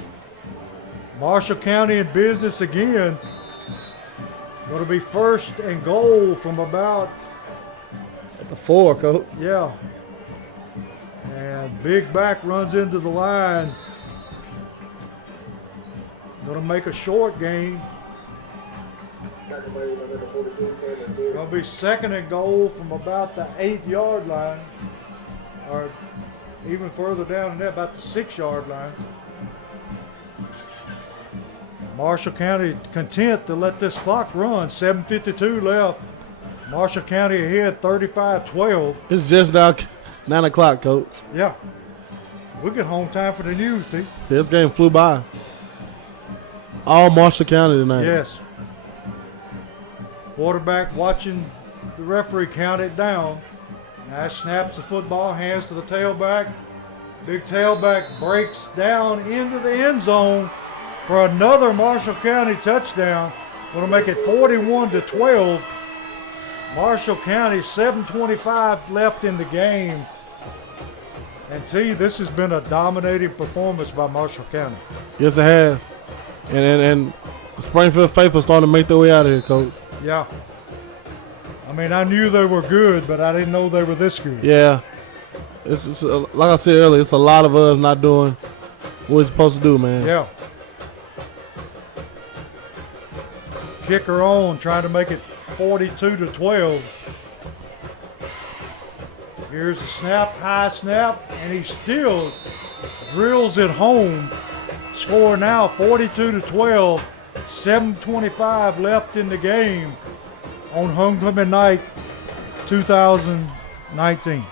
Marshall County in business again. Going to be first and goal from about, At the 4, Coach. yeah. And big back runs into the line. Going to make a short gain. Going to be second and goal from about the 8-yard line. Or even further down than that, about the 6-yard line. Marshall County content to let this clock run. 7:52 left. Marshall County ahead 35-12. It's just now 9 o'clock, Coach. Yeah. We'll get home time for the news, T. This game flew by. All Marshall County tonight. Yes. Quarterback watching the referee count it down. Now snaps the football, hands to the tailback. Big tailback breaks down into the end zone for another Marshall County touchdown. Going to make it 41-12. Marshall County, 7:25 left in the game. And this has been a dominating performance by Marshall County. Yes, it has. And the Springfield faithful starting to make their way out of here, Coach. Yeah. I mean, I knew they were good, but I didn't know they were this good. Yeah. Like I said earlier, it's a lot of us not doing what we're supposed to do, man. Yeah. Kicker on, trying to make it 42-12. Here's the snap, high snap, and he still drills it home. Score now 42-12. 7:25 left in the game on homecoming night 2019.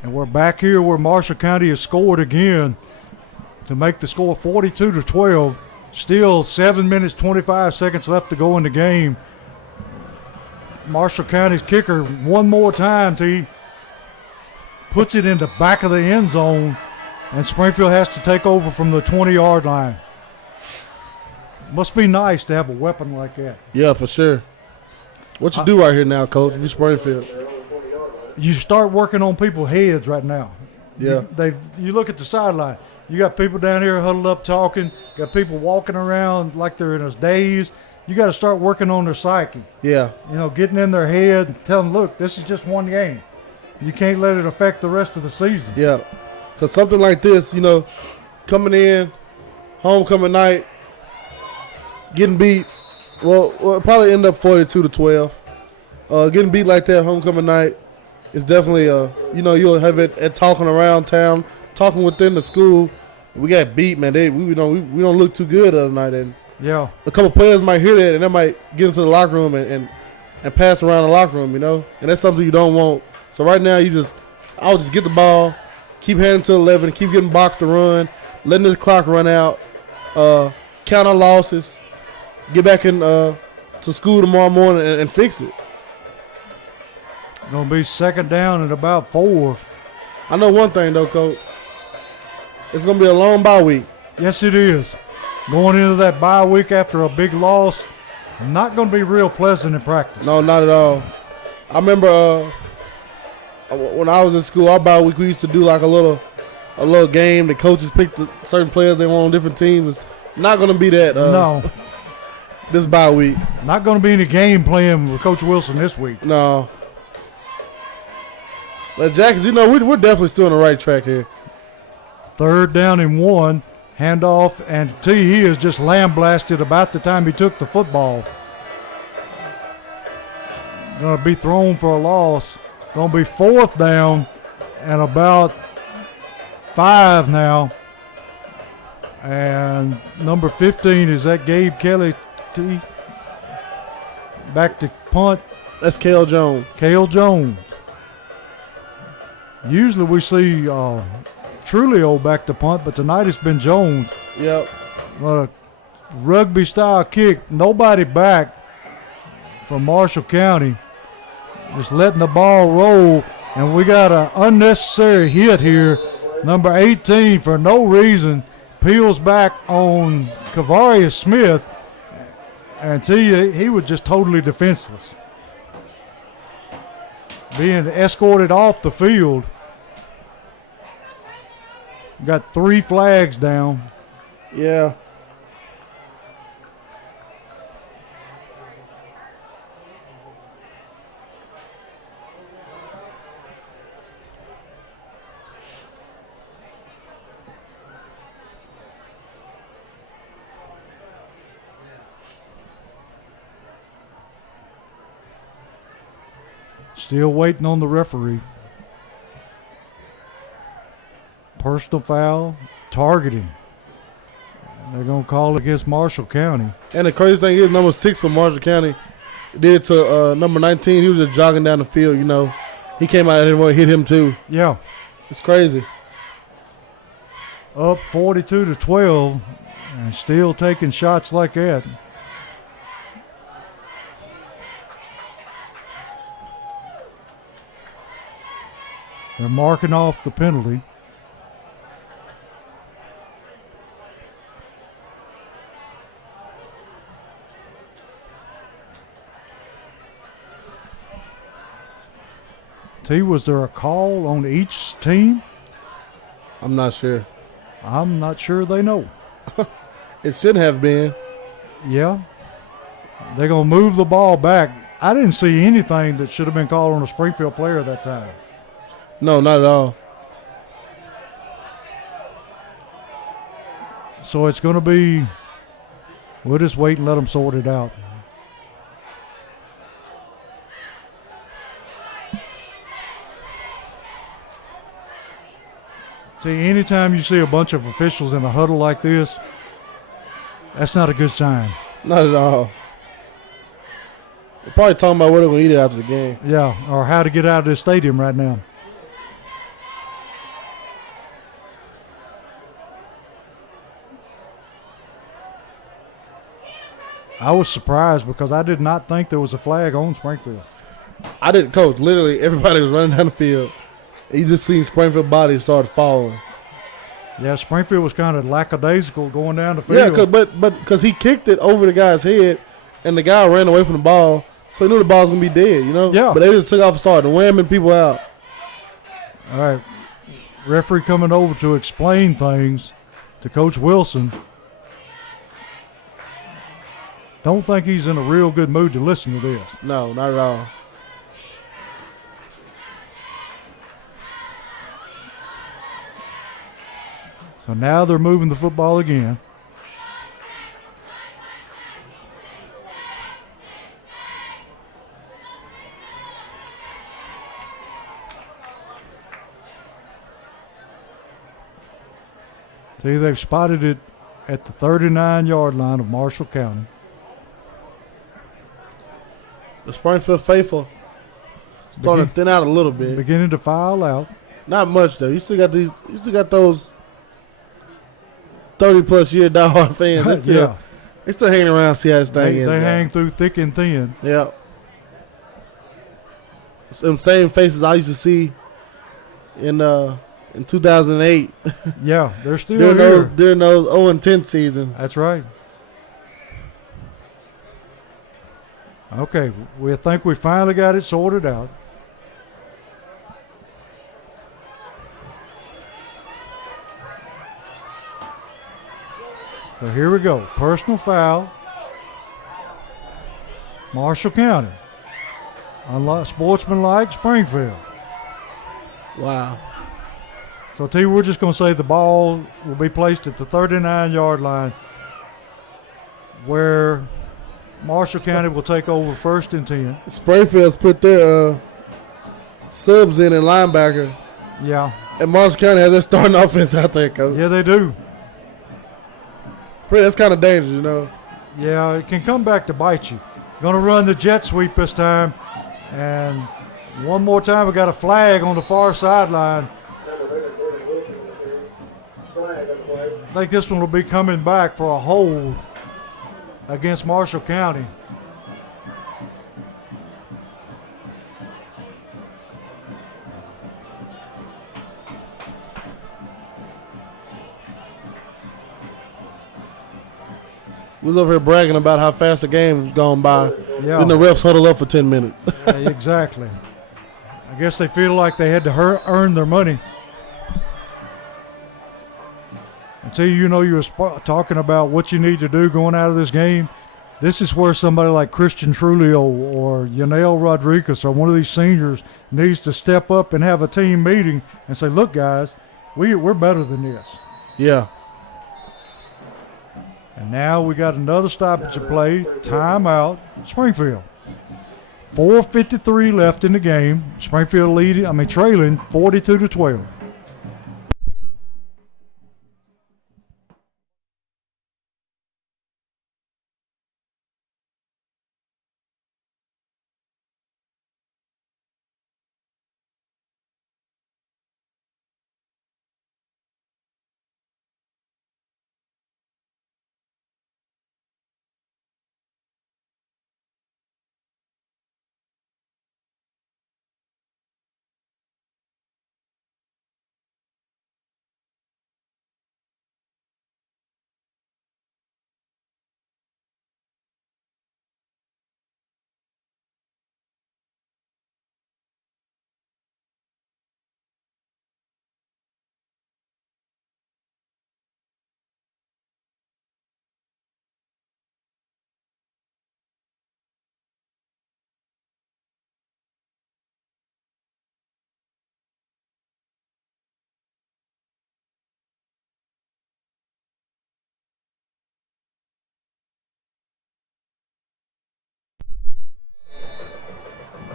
And we're back here where Marshall County has scored again to make the score 42-12. Still 7 minutes, 25 seconds left to go in the game. Marshall County's kicker one more time, T. Puts it in the back of the end zone, and Springfield has to take over from the 20-yard line. Must be nice to have a weapon like that. Yeah, for sure. What you do right here now, Coach, if you Springfield? You start working on people's heads right now. Yeah. You look at the sideline. You got people down here huddled up talking. Got people walking around like they're in a daze. You got to start working on their psyche. Yeah. You know, getting in their head, telling them, look, this is just one game. You can't let it affect the rest of the season. Yeah. Because something like this, you know, coming in, homecoming night, getting beat, well it'll probably end up 42-12. Getting beat like that homecoming night is definitely, you know, you'll have it talking around town, talking within the school. We got beat, man. We don't look too good the other night. And yeah, a couple players might hear that, and they might get into the locker room and pass around the locker room, you know. And that's something you don't want. So right now, I'll just get the ball, keep heading to 11, keep getting boxed to run, letting this clock run out, count our losses, get back in to school tomorrow morning and fix it. Going to be second down at about 4. I know one thing, though, Coach. It's going to be a long bye week. Yes, it is. Going into that bye week after a big loss, not going to be real pleasant in practice. No, not at all. I remember when I was in school, our bye week, we used to do like a little game. The coaches picked certain players they want on different teams. It's not going to be that. No. This bye week. Not going to be any game playing with Coach Wilson this week. No. But Jackets, you know, we're definitely still on the right track here. Third down and 1. Handoff, and he is just lambasted about the time he took the football. Going to be thrown for a loss. Going to be 4th down and about 5 now. And number 15, is that Gabe Kelly? T. Back to punt. That's Cale Jones. Cale Jones. Usually we see Trulio back to punt, but tonight it's been Jones. Yep. A rugby-style kick. Nobody back from Marshall County. Just letting the ball roll, and we got an unnecessary hit here. Number 18, for no reason, peels back on Kavarius Smith, and he was just totally defenseless. Being escorted off the field. Got 3 flags down. Yeah. Still waiting on the referee. Personal foul, targeting. They're going to call it against Marshall County. And the crazy thing is, number 6 for Marshall County did to number 19. He was just jogging down the field, you know. He came out and everyone hit him too. Yeah. It's crazy. Up 42-12 and still taking shots like that. They're marking off the penalty. Was there a call on each team? I'm not sure. I'm not sure they know. It shouldn't have been. Yeah. They're going to move the ball back. I didn't see anything that should have been called on a Springfield player at that time. No, not at all. So it's going to be, we'll just wait and let them sort it out. See, anytime you see a bunch of officials in a huddle like this, that's not a good sign. Not at all. They're probably talking about what they're going to eat after the game. Yeah, or how to get out of this stadium right now. I was surprised because I did not think there was a flag on Springfield. I didn't, Coach. Literally, everybody was running down the field. You just seen Springfield bodies start falling. Yeah, Springfield was kind of lackadaisical going down the field. Yeah, because he kicked it over the guy's head, and the guy ran away from the ball, so he knew the ball was going to be dead, you know? Yeah. But they just took off and started whamming people out. All right. Referee coming over to explain things to Coach Wilson. Don't think he's in a real good mood to listen to this. No, not at all. So now they're moving the football again. See, they've spotted it at the 39-yard line of Marshall County. The Springfield faithful starting to thin out a little bit. Beginning to file out. Not much though. You still got those 30+ year diehard fans. They still hanging around, see how this thing is. They hang through thick and thin. Yeah. Some same faces I used to see in 2008. Yeah, they're still here. During those 0-10 seasons. That's right. Okay, we think we finally got it sorted out. So here we go. Personal foul. Marshall County. Sportsmanlike Springfield. Wow. So, T, we're just going to say the ball will be placed at the 39-yard line where Marshall County will take over 1st and 10. Springfield's put their subs in linebacker. Yeah. And Marshall County has their starting offense out there, Coach. Yeah, they do. That's kind of dangerous, you know. Yeah, it can come back to bite you. Going to run the jet sweep this time. And one more time, we got a flag on the far sideline. I think this one will be coming back for a hold against Marshall County. We was over here bragging about how fast the game's gone by. Yeah. Then the refs huddled up for 10 minutes. Exactly. I guess they feel like they had to earn their money. Until you know you were talking about what you need to do going out of this game, this is where somebody like Christian Trulio or Yanel Rodriguez or one of these seniors needs to step up and have a team meeting and say, look, guys, we're better than this. Yeah. And now we got another stoppage of play, timeout, Springfield. 4:53 left in the game. Springfield trailing 42-12.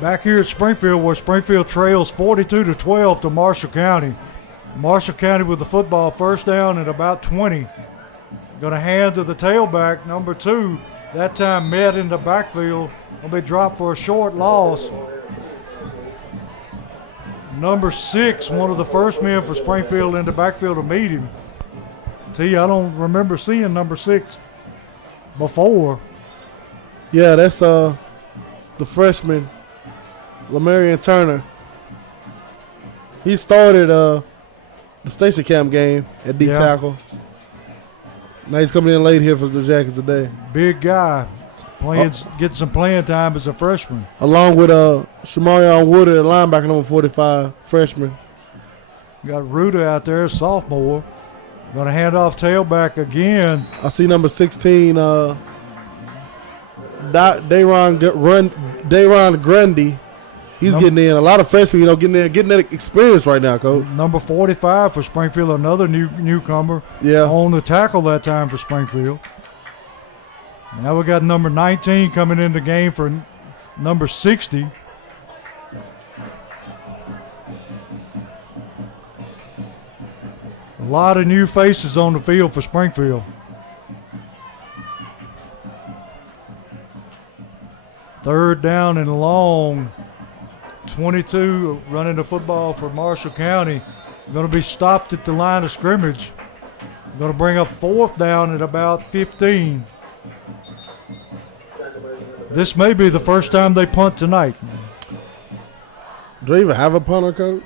back here at Springfield, where Springfield trails 42-12 to Marshall County. Marshall County with the football, first down at about 20. Going to hand to the tailback, number 2. That time met in the backfield. Will be dropped for a short loss. Number 6, one of the first men for Springfield in the backfield to meet him. I don't remember seeing number 6 before. Yeah, that's the freshman, Lamarian Turner. He started the Station Camp game at D tackle. Now he's coming in late here for the Jackets today. Big guy, getting some playing time as a freshman. Along with Shamarion Woodard at linebacker number 45, freshman. Got Ruda out there, sophomore. Going to hand off tailback again. I see number 16, Dayron Grundy. He's getting in. A lot of freshmen, getting that experience right now, Coach. Number 45 for Springfield, another newcomer. Yeah. On the tackle that time for Springfield. Now we got number 19 coming in the game for number 60. A lot of new faces on the field for Springfield. Third down and long. 22 running the football for Marshall County. Going to be stopped at the line of scrimmage. Going to bring up fourth down at about 15. This may be the first time they punt tonight. Do they even have a punter, Coach?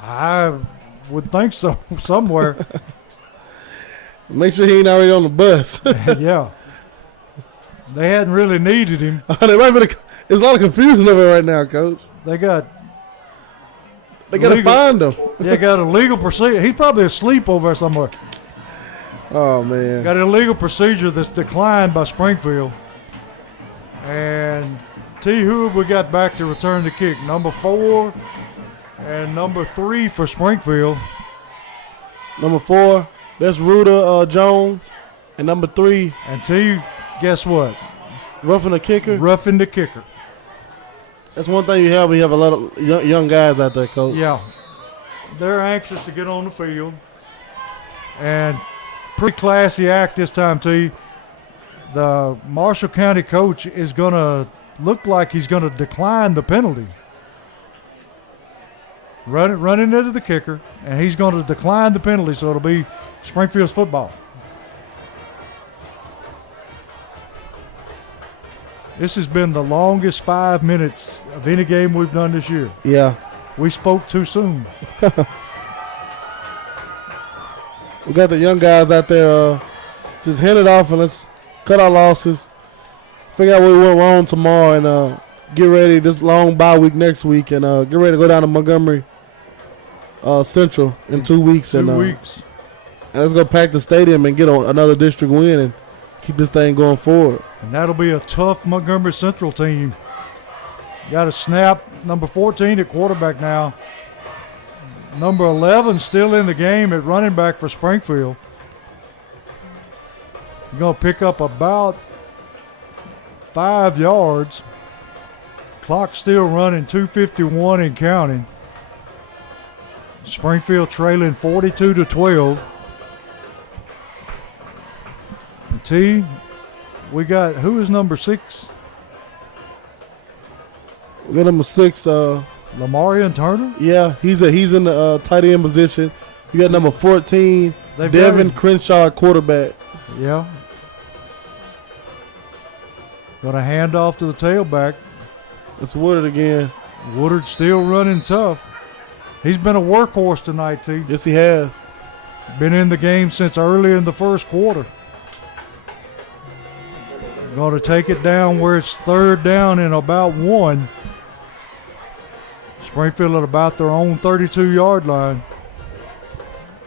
I would think so, somewhere. Make sure he ain't already on the bus. Yeah. They hadn't really needed him. There's a lot of confusion over right now, Coach. They got to find him. Yeah, got a legal procedure. He's probably asleep over there somewhere. Oh, man. Got an illegal procedure that's declined by Springfield. And who have we got back to return the kick? Number 4 and number 3 for Springfield. Number 4, that's Ruda Jones. And number 3. And guess what? Roughing the kicker? Roughing the kicker. That's one thing you have when you have a lot of young guys out there, Coach. Yeah. They're anxious to get on the field. And pretty classy act this time, T. The Marshall County coach is going to look like he's going to decline the penalty. Running into the kicker, and he's going to decline the penalty, so it'll be Springfield's football. This has been the longest 5 minutes of any game we've done this year. Yeah. We spoke too soon. We got the young guys out there. Just hand it off and let's cut our losses. Figure out what we went wrong tomorrow and get ready this long bye week next week and get ready to go down to Montgomery Central in 2 weeks. 2 weeks. And let's go pack the stadium and get another district win and keep this thing going forward. And that'll be a tough Montgomery Central team. Got a snap. Number 14 at quarterback now. Number 11 still in the game at running back for Springfield. You're going to pick up about 5 yards. Clock still running, 2:51 and counting. Springfield trailing 42-12. And we got, who is number 6? We got number 6. Lamarion Turner? Yeah, he's in the tight end position. You got number 14, Devin Crenshaw, quarterback. Yeah. Got a handoff to the tailback. It's Woodard again. Woodard still running tough. He's been a workhorse tonight, T. Yes, he has. Been in the game since early in the first quarter. Going to take it down where it's third down and about 1. Springfield at about their own 32-yard line.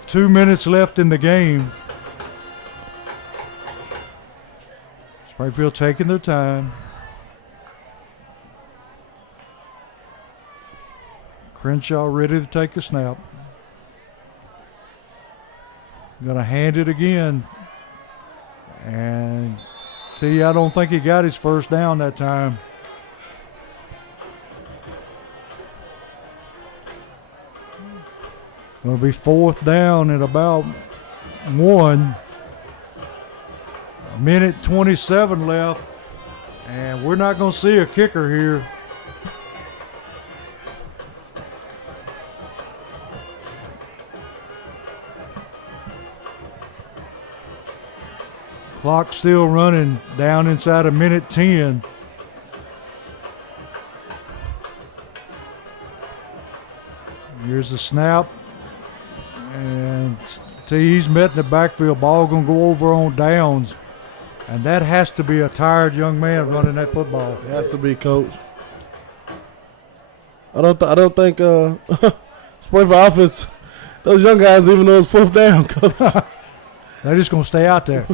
2 minutes left in the game. Springfield taking their time. Crenshaw ready to take a snap. Going to hand it again. And I don't think he got his first down that time. Going to be 4th down at about 1. Minute 27 left, and we're not going to see a kicker here. Clock still running down inside of minute 10. Here's the snap. And T's met in the backfield. Ball going to go over on downs. And that has to be a tired young man running that football. It has to be, Coach. I don't think Springfield offense, those young guys even know it's 4th down, Coach. They're just going to stay out there.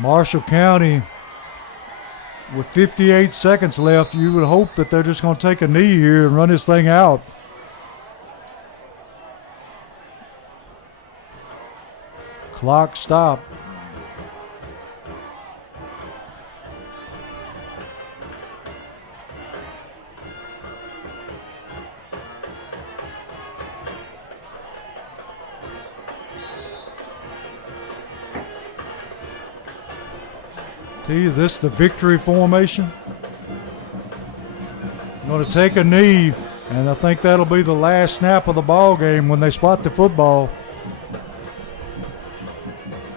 Marshall County, with 58 seconds left, you would hope that they're just going to take a knee here and run this thing out. Clock stop. Is this the victory formation? Going to take a knee, and I think that'll be the last snap of the ball game when they spot the football.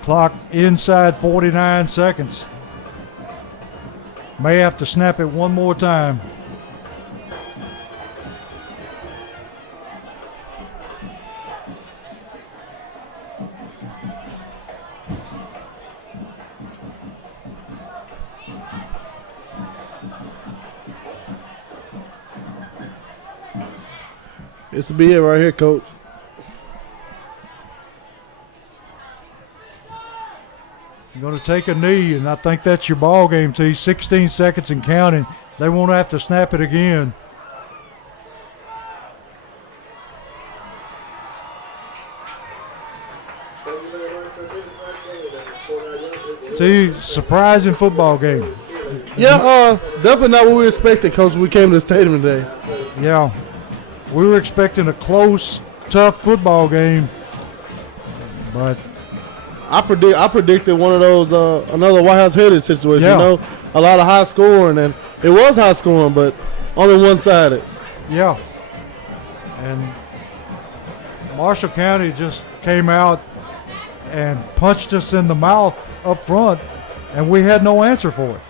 Clock inside 49 seconds. May have to snap it one more time. This will be it right here, Coach. You're going to take a knee, and I think that's your ball game, T. 16 seconds and counting. They won't have to snap it again. T, surprising football game. Yeah, definitely not what we expected, Coach, when we came to the stadium today. Yeah. We were expecting a close, tough football game, but I predicted one of those another White House Heritage situation. Yeah. You know, a lot of high scoring, and it was high scoring, but only one-sided. yeah. And Marshall County just came out and punched us in the mouth up front, and we had no answer for it.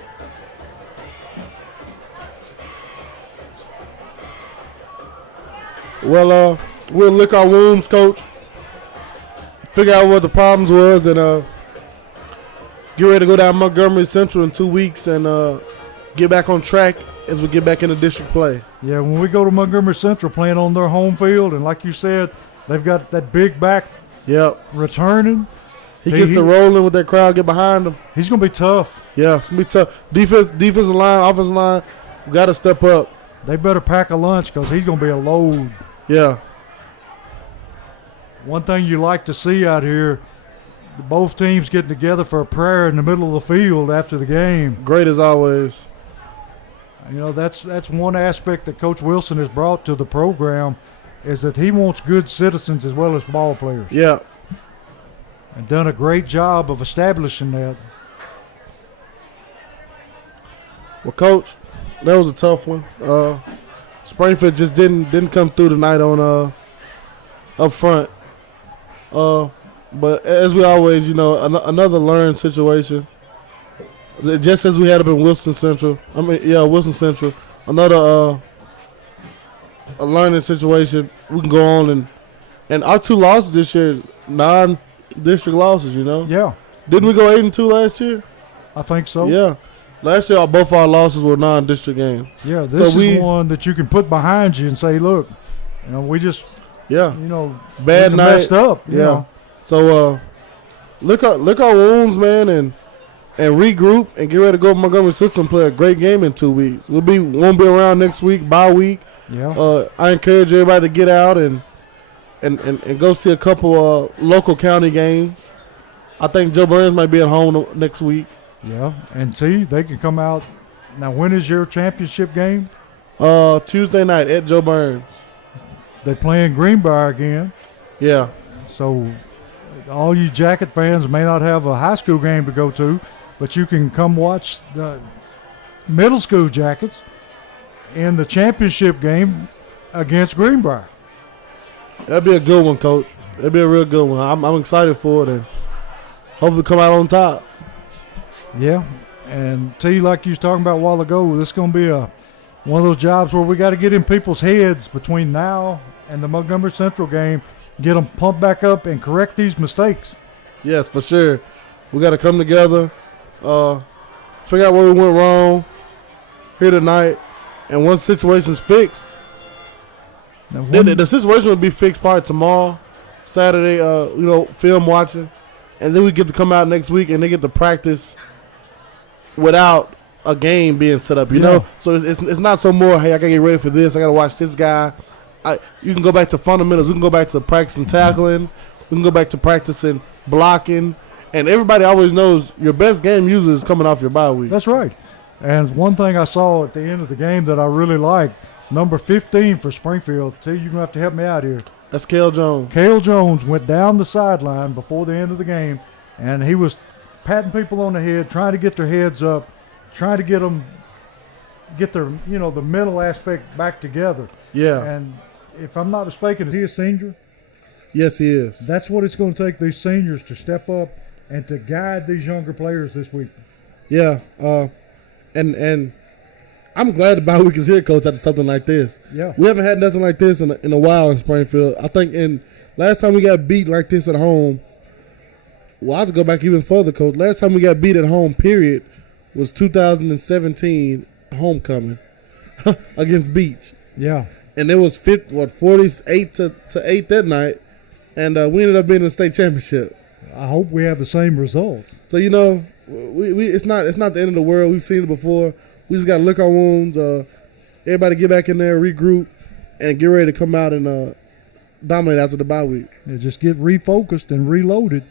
Well, we'll lick our wounds, Coach. Figure out what the problems was, and get ready to go down Montgomery Central in 2 weeks and get back on track as we get back into district play. Yeah, when we go to Montgomery Central playing on their home field, and like you said, they've got that big back Yep. returning. He gets to rolling with that crowd, get behind him. He's going to be tough. Yeah, it's going to be tough. Defensive line, offensive line, we got to step up. They better pack a lunch because he's going to be a load. Yeah. One thing you like to see out here, both teams getting together for a prayer in the middle of the field after the game. Great as always. You know, that's one aspect that Coach Wilson has brought to the program is that he wants good citizens as well as ball players. Yeah. And done a great job of establishing that. Well, Coach, that was a tough one. Springfield just didn't come through tonight on up front. But as we always, you know, another learned situation. Just as we had up in Wilson Central. Wilson Central. Another a learning situation. We can go on and our 2 losses this year is non-district losses. You know. Yeah. Didn't we go 8-2 last year? I think so. Yeah. Last year, both our losses were non-district games. Yeah, this is one that you can put behind you and say, look, you know, we just, bad we night, messed up. You know. So lick our wounds, man, and regroup and get ready to go to Montgomery Central and play a great game in 2 weeks. Won't be around next week, bye week. Yeah. I encourage everybody to get out and go see a couple local county games. I think Joe Burns might be at home next week. Yeah, and see, they can come out. Now, when is your championship game? Tuesday night at Joe Burns. They playing Greenbrier again. Yeah. So all you Jacket fans may not have a high school game to go to, but you can come watch the middle school Jackets in the championship game against Greenbrier. That'd be a good one, Coach. That'd be a real good one. I'm excited for it, and hopefully come out on top. Yeah, and T, like you was talking about a while ago, this is going to be one of those jobs where we got to get in people's heads between now and the Montgomery Central game, get them pumped back up and correct these mistakes. Yes, for sure. We got to come together, figure out where we went wrong here tonight, and once the situation's fixed, Now, the situation will be fixed probably tomorrow, Saturday, film watching, and then we get to come out next week and they get to practice without a game being set up, you know? So it's not so more, hey, I got to get ready for this, I got to watch this guy. You can go back to fundamentals. We can go back to practicing tackling. We can go back to practicing blocking. And everybody always knows your best game usually is coming off your bye week. That's right. And one thing I saw at the end of the game that I really liked, number 15 for Springfield. T, you're going to have to help me out here. That's Cale Jones. Cale Jones went down the sideline before the end of the game, and he was patting people on the head, trying to get their heads up, trying to get their, the mental aspect back together. Yeah. And if I'm not mistaken, is he a senior? Yes, he is. That's what it's going to take these seniors to step up and to guide these younger players this week. Yeah. And I'm glad the bye week is here, Coach, after something like this. Yeah. We haven't had nothing like this in a while in Springfield. I think last time we got beat like this at home, well, I'll have to go back even further, Coach. Last time we got beat at home, period, was 2017 homecoming against Beach. Yeah. And it was 48 to 8 that night, and we ended up being in the state championship. I hope we have the same results. So we it's not the end of the world. We've seen it before. We just got to lick our wounds. Everybody get back in there, regroup, and get ready to come out and dominate after the bye week. Yeah, just get refocused and reloaded,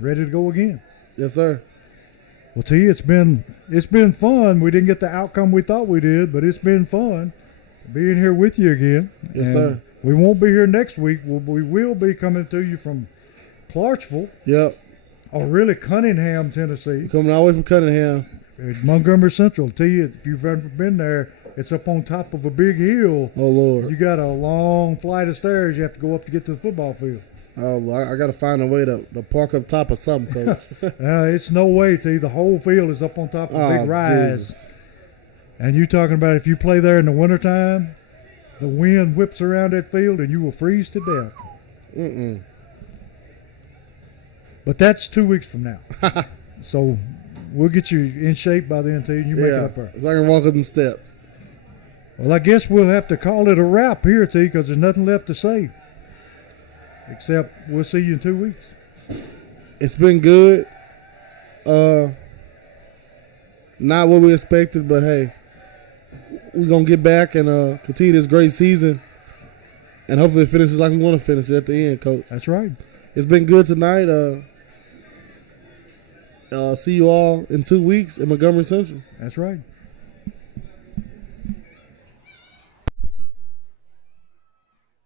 ready to go again. Yes, sir. Well, T, it's been fun. We didn't get the outcome we thought we did, but it's been fun being here with you again. Yes, sir. We won't be here next week. We will be coming to you from Clarksville. Yep. Or really Cunningham, Tennessee. Coming all the way from Cunningham. Montgomery Central. Tell you, if you've ever been there, it's up on top of a big hill. Oh, Lord. You got a long flight of stairs you have to go up to get to the football field. Oh, well, I got to find a way to park up top of something, Coach. It's no way, T. The whole field is up on top of a big rise. Jesus. And you talking about if you play there in the wintertime, the wind whips around that field and you will freeze to death. Mm-mm. But that's 2 weeks from now. So we'll get you in shape by then, T, and you make it up there. So I can walk up them steps. Well, I guess we'll have to call it a wrap here, T, because there's nothing left to say. Except we'll see you in 2 weeks. It's been good. Not what we expected, but hey, we're going to get back and continue this great season. And hopefully it finishes like we want to finish at the end, Coach. That's right. It's been good tonight. See you all in 2 weeks in Montgomery Central. That's right.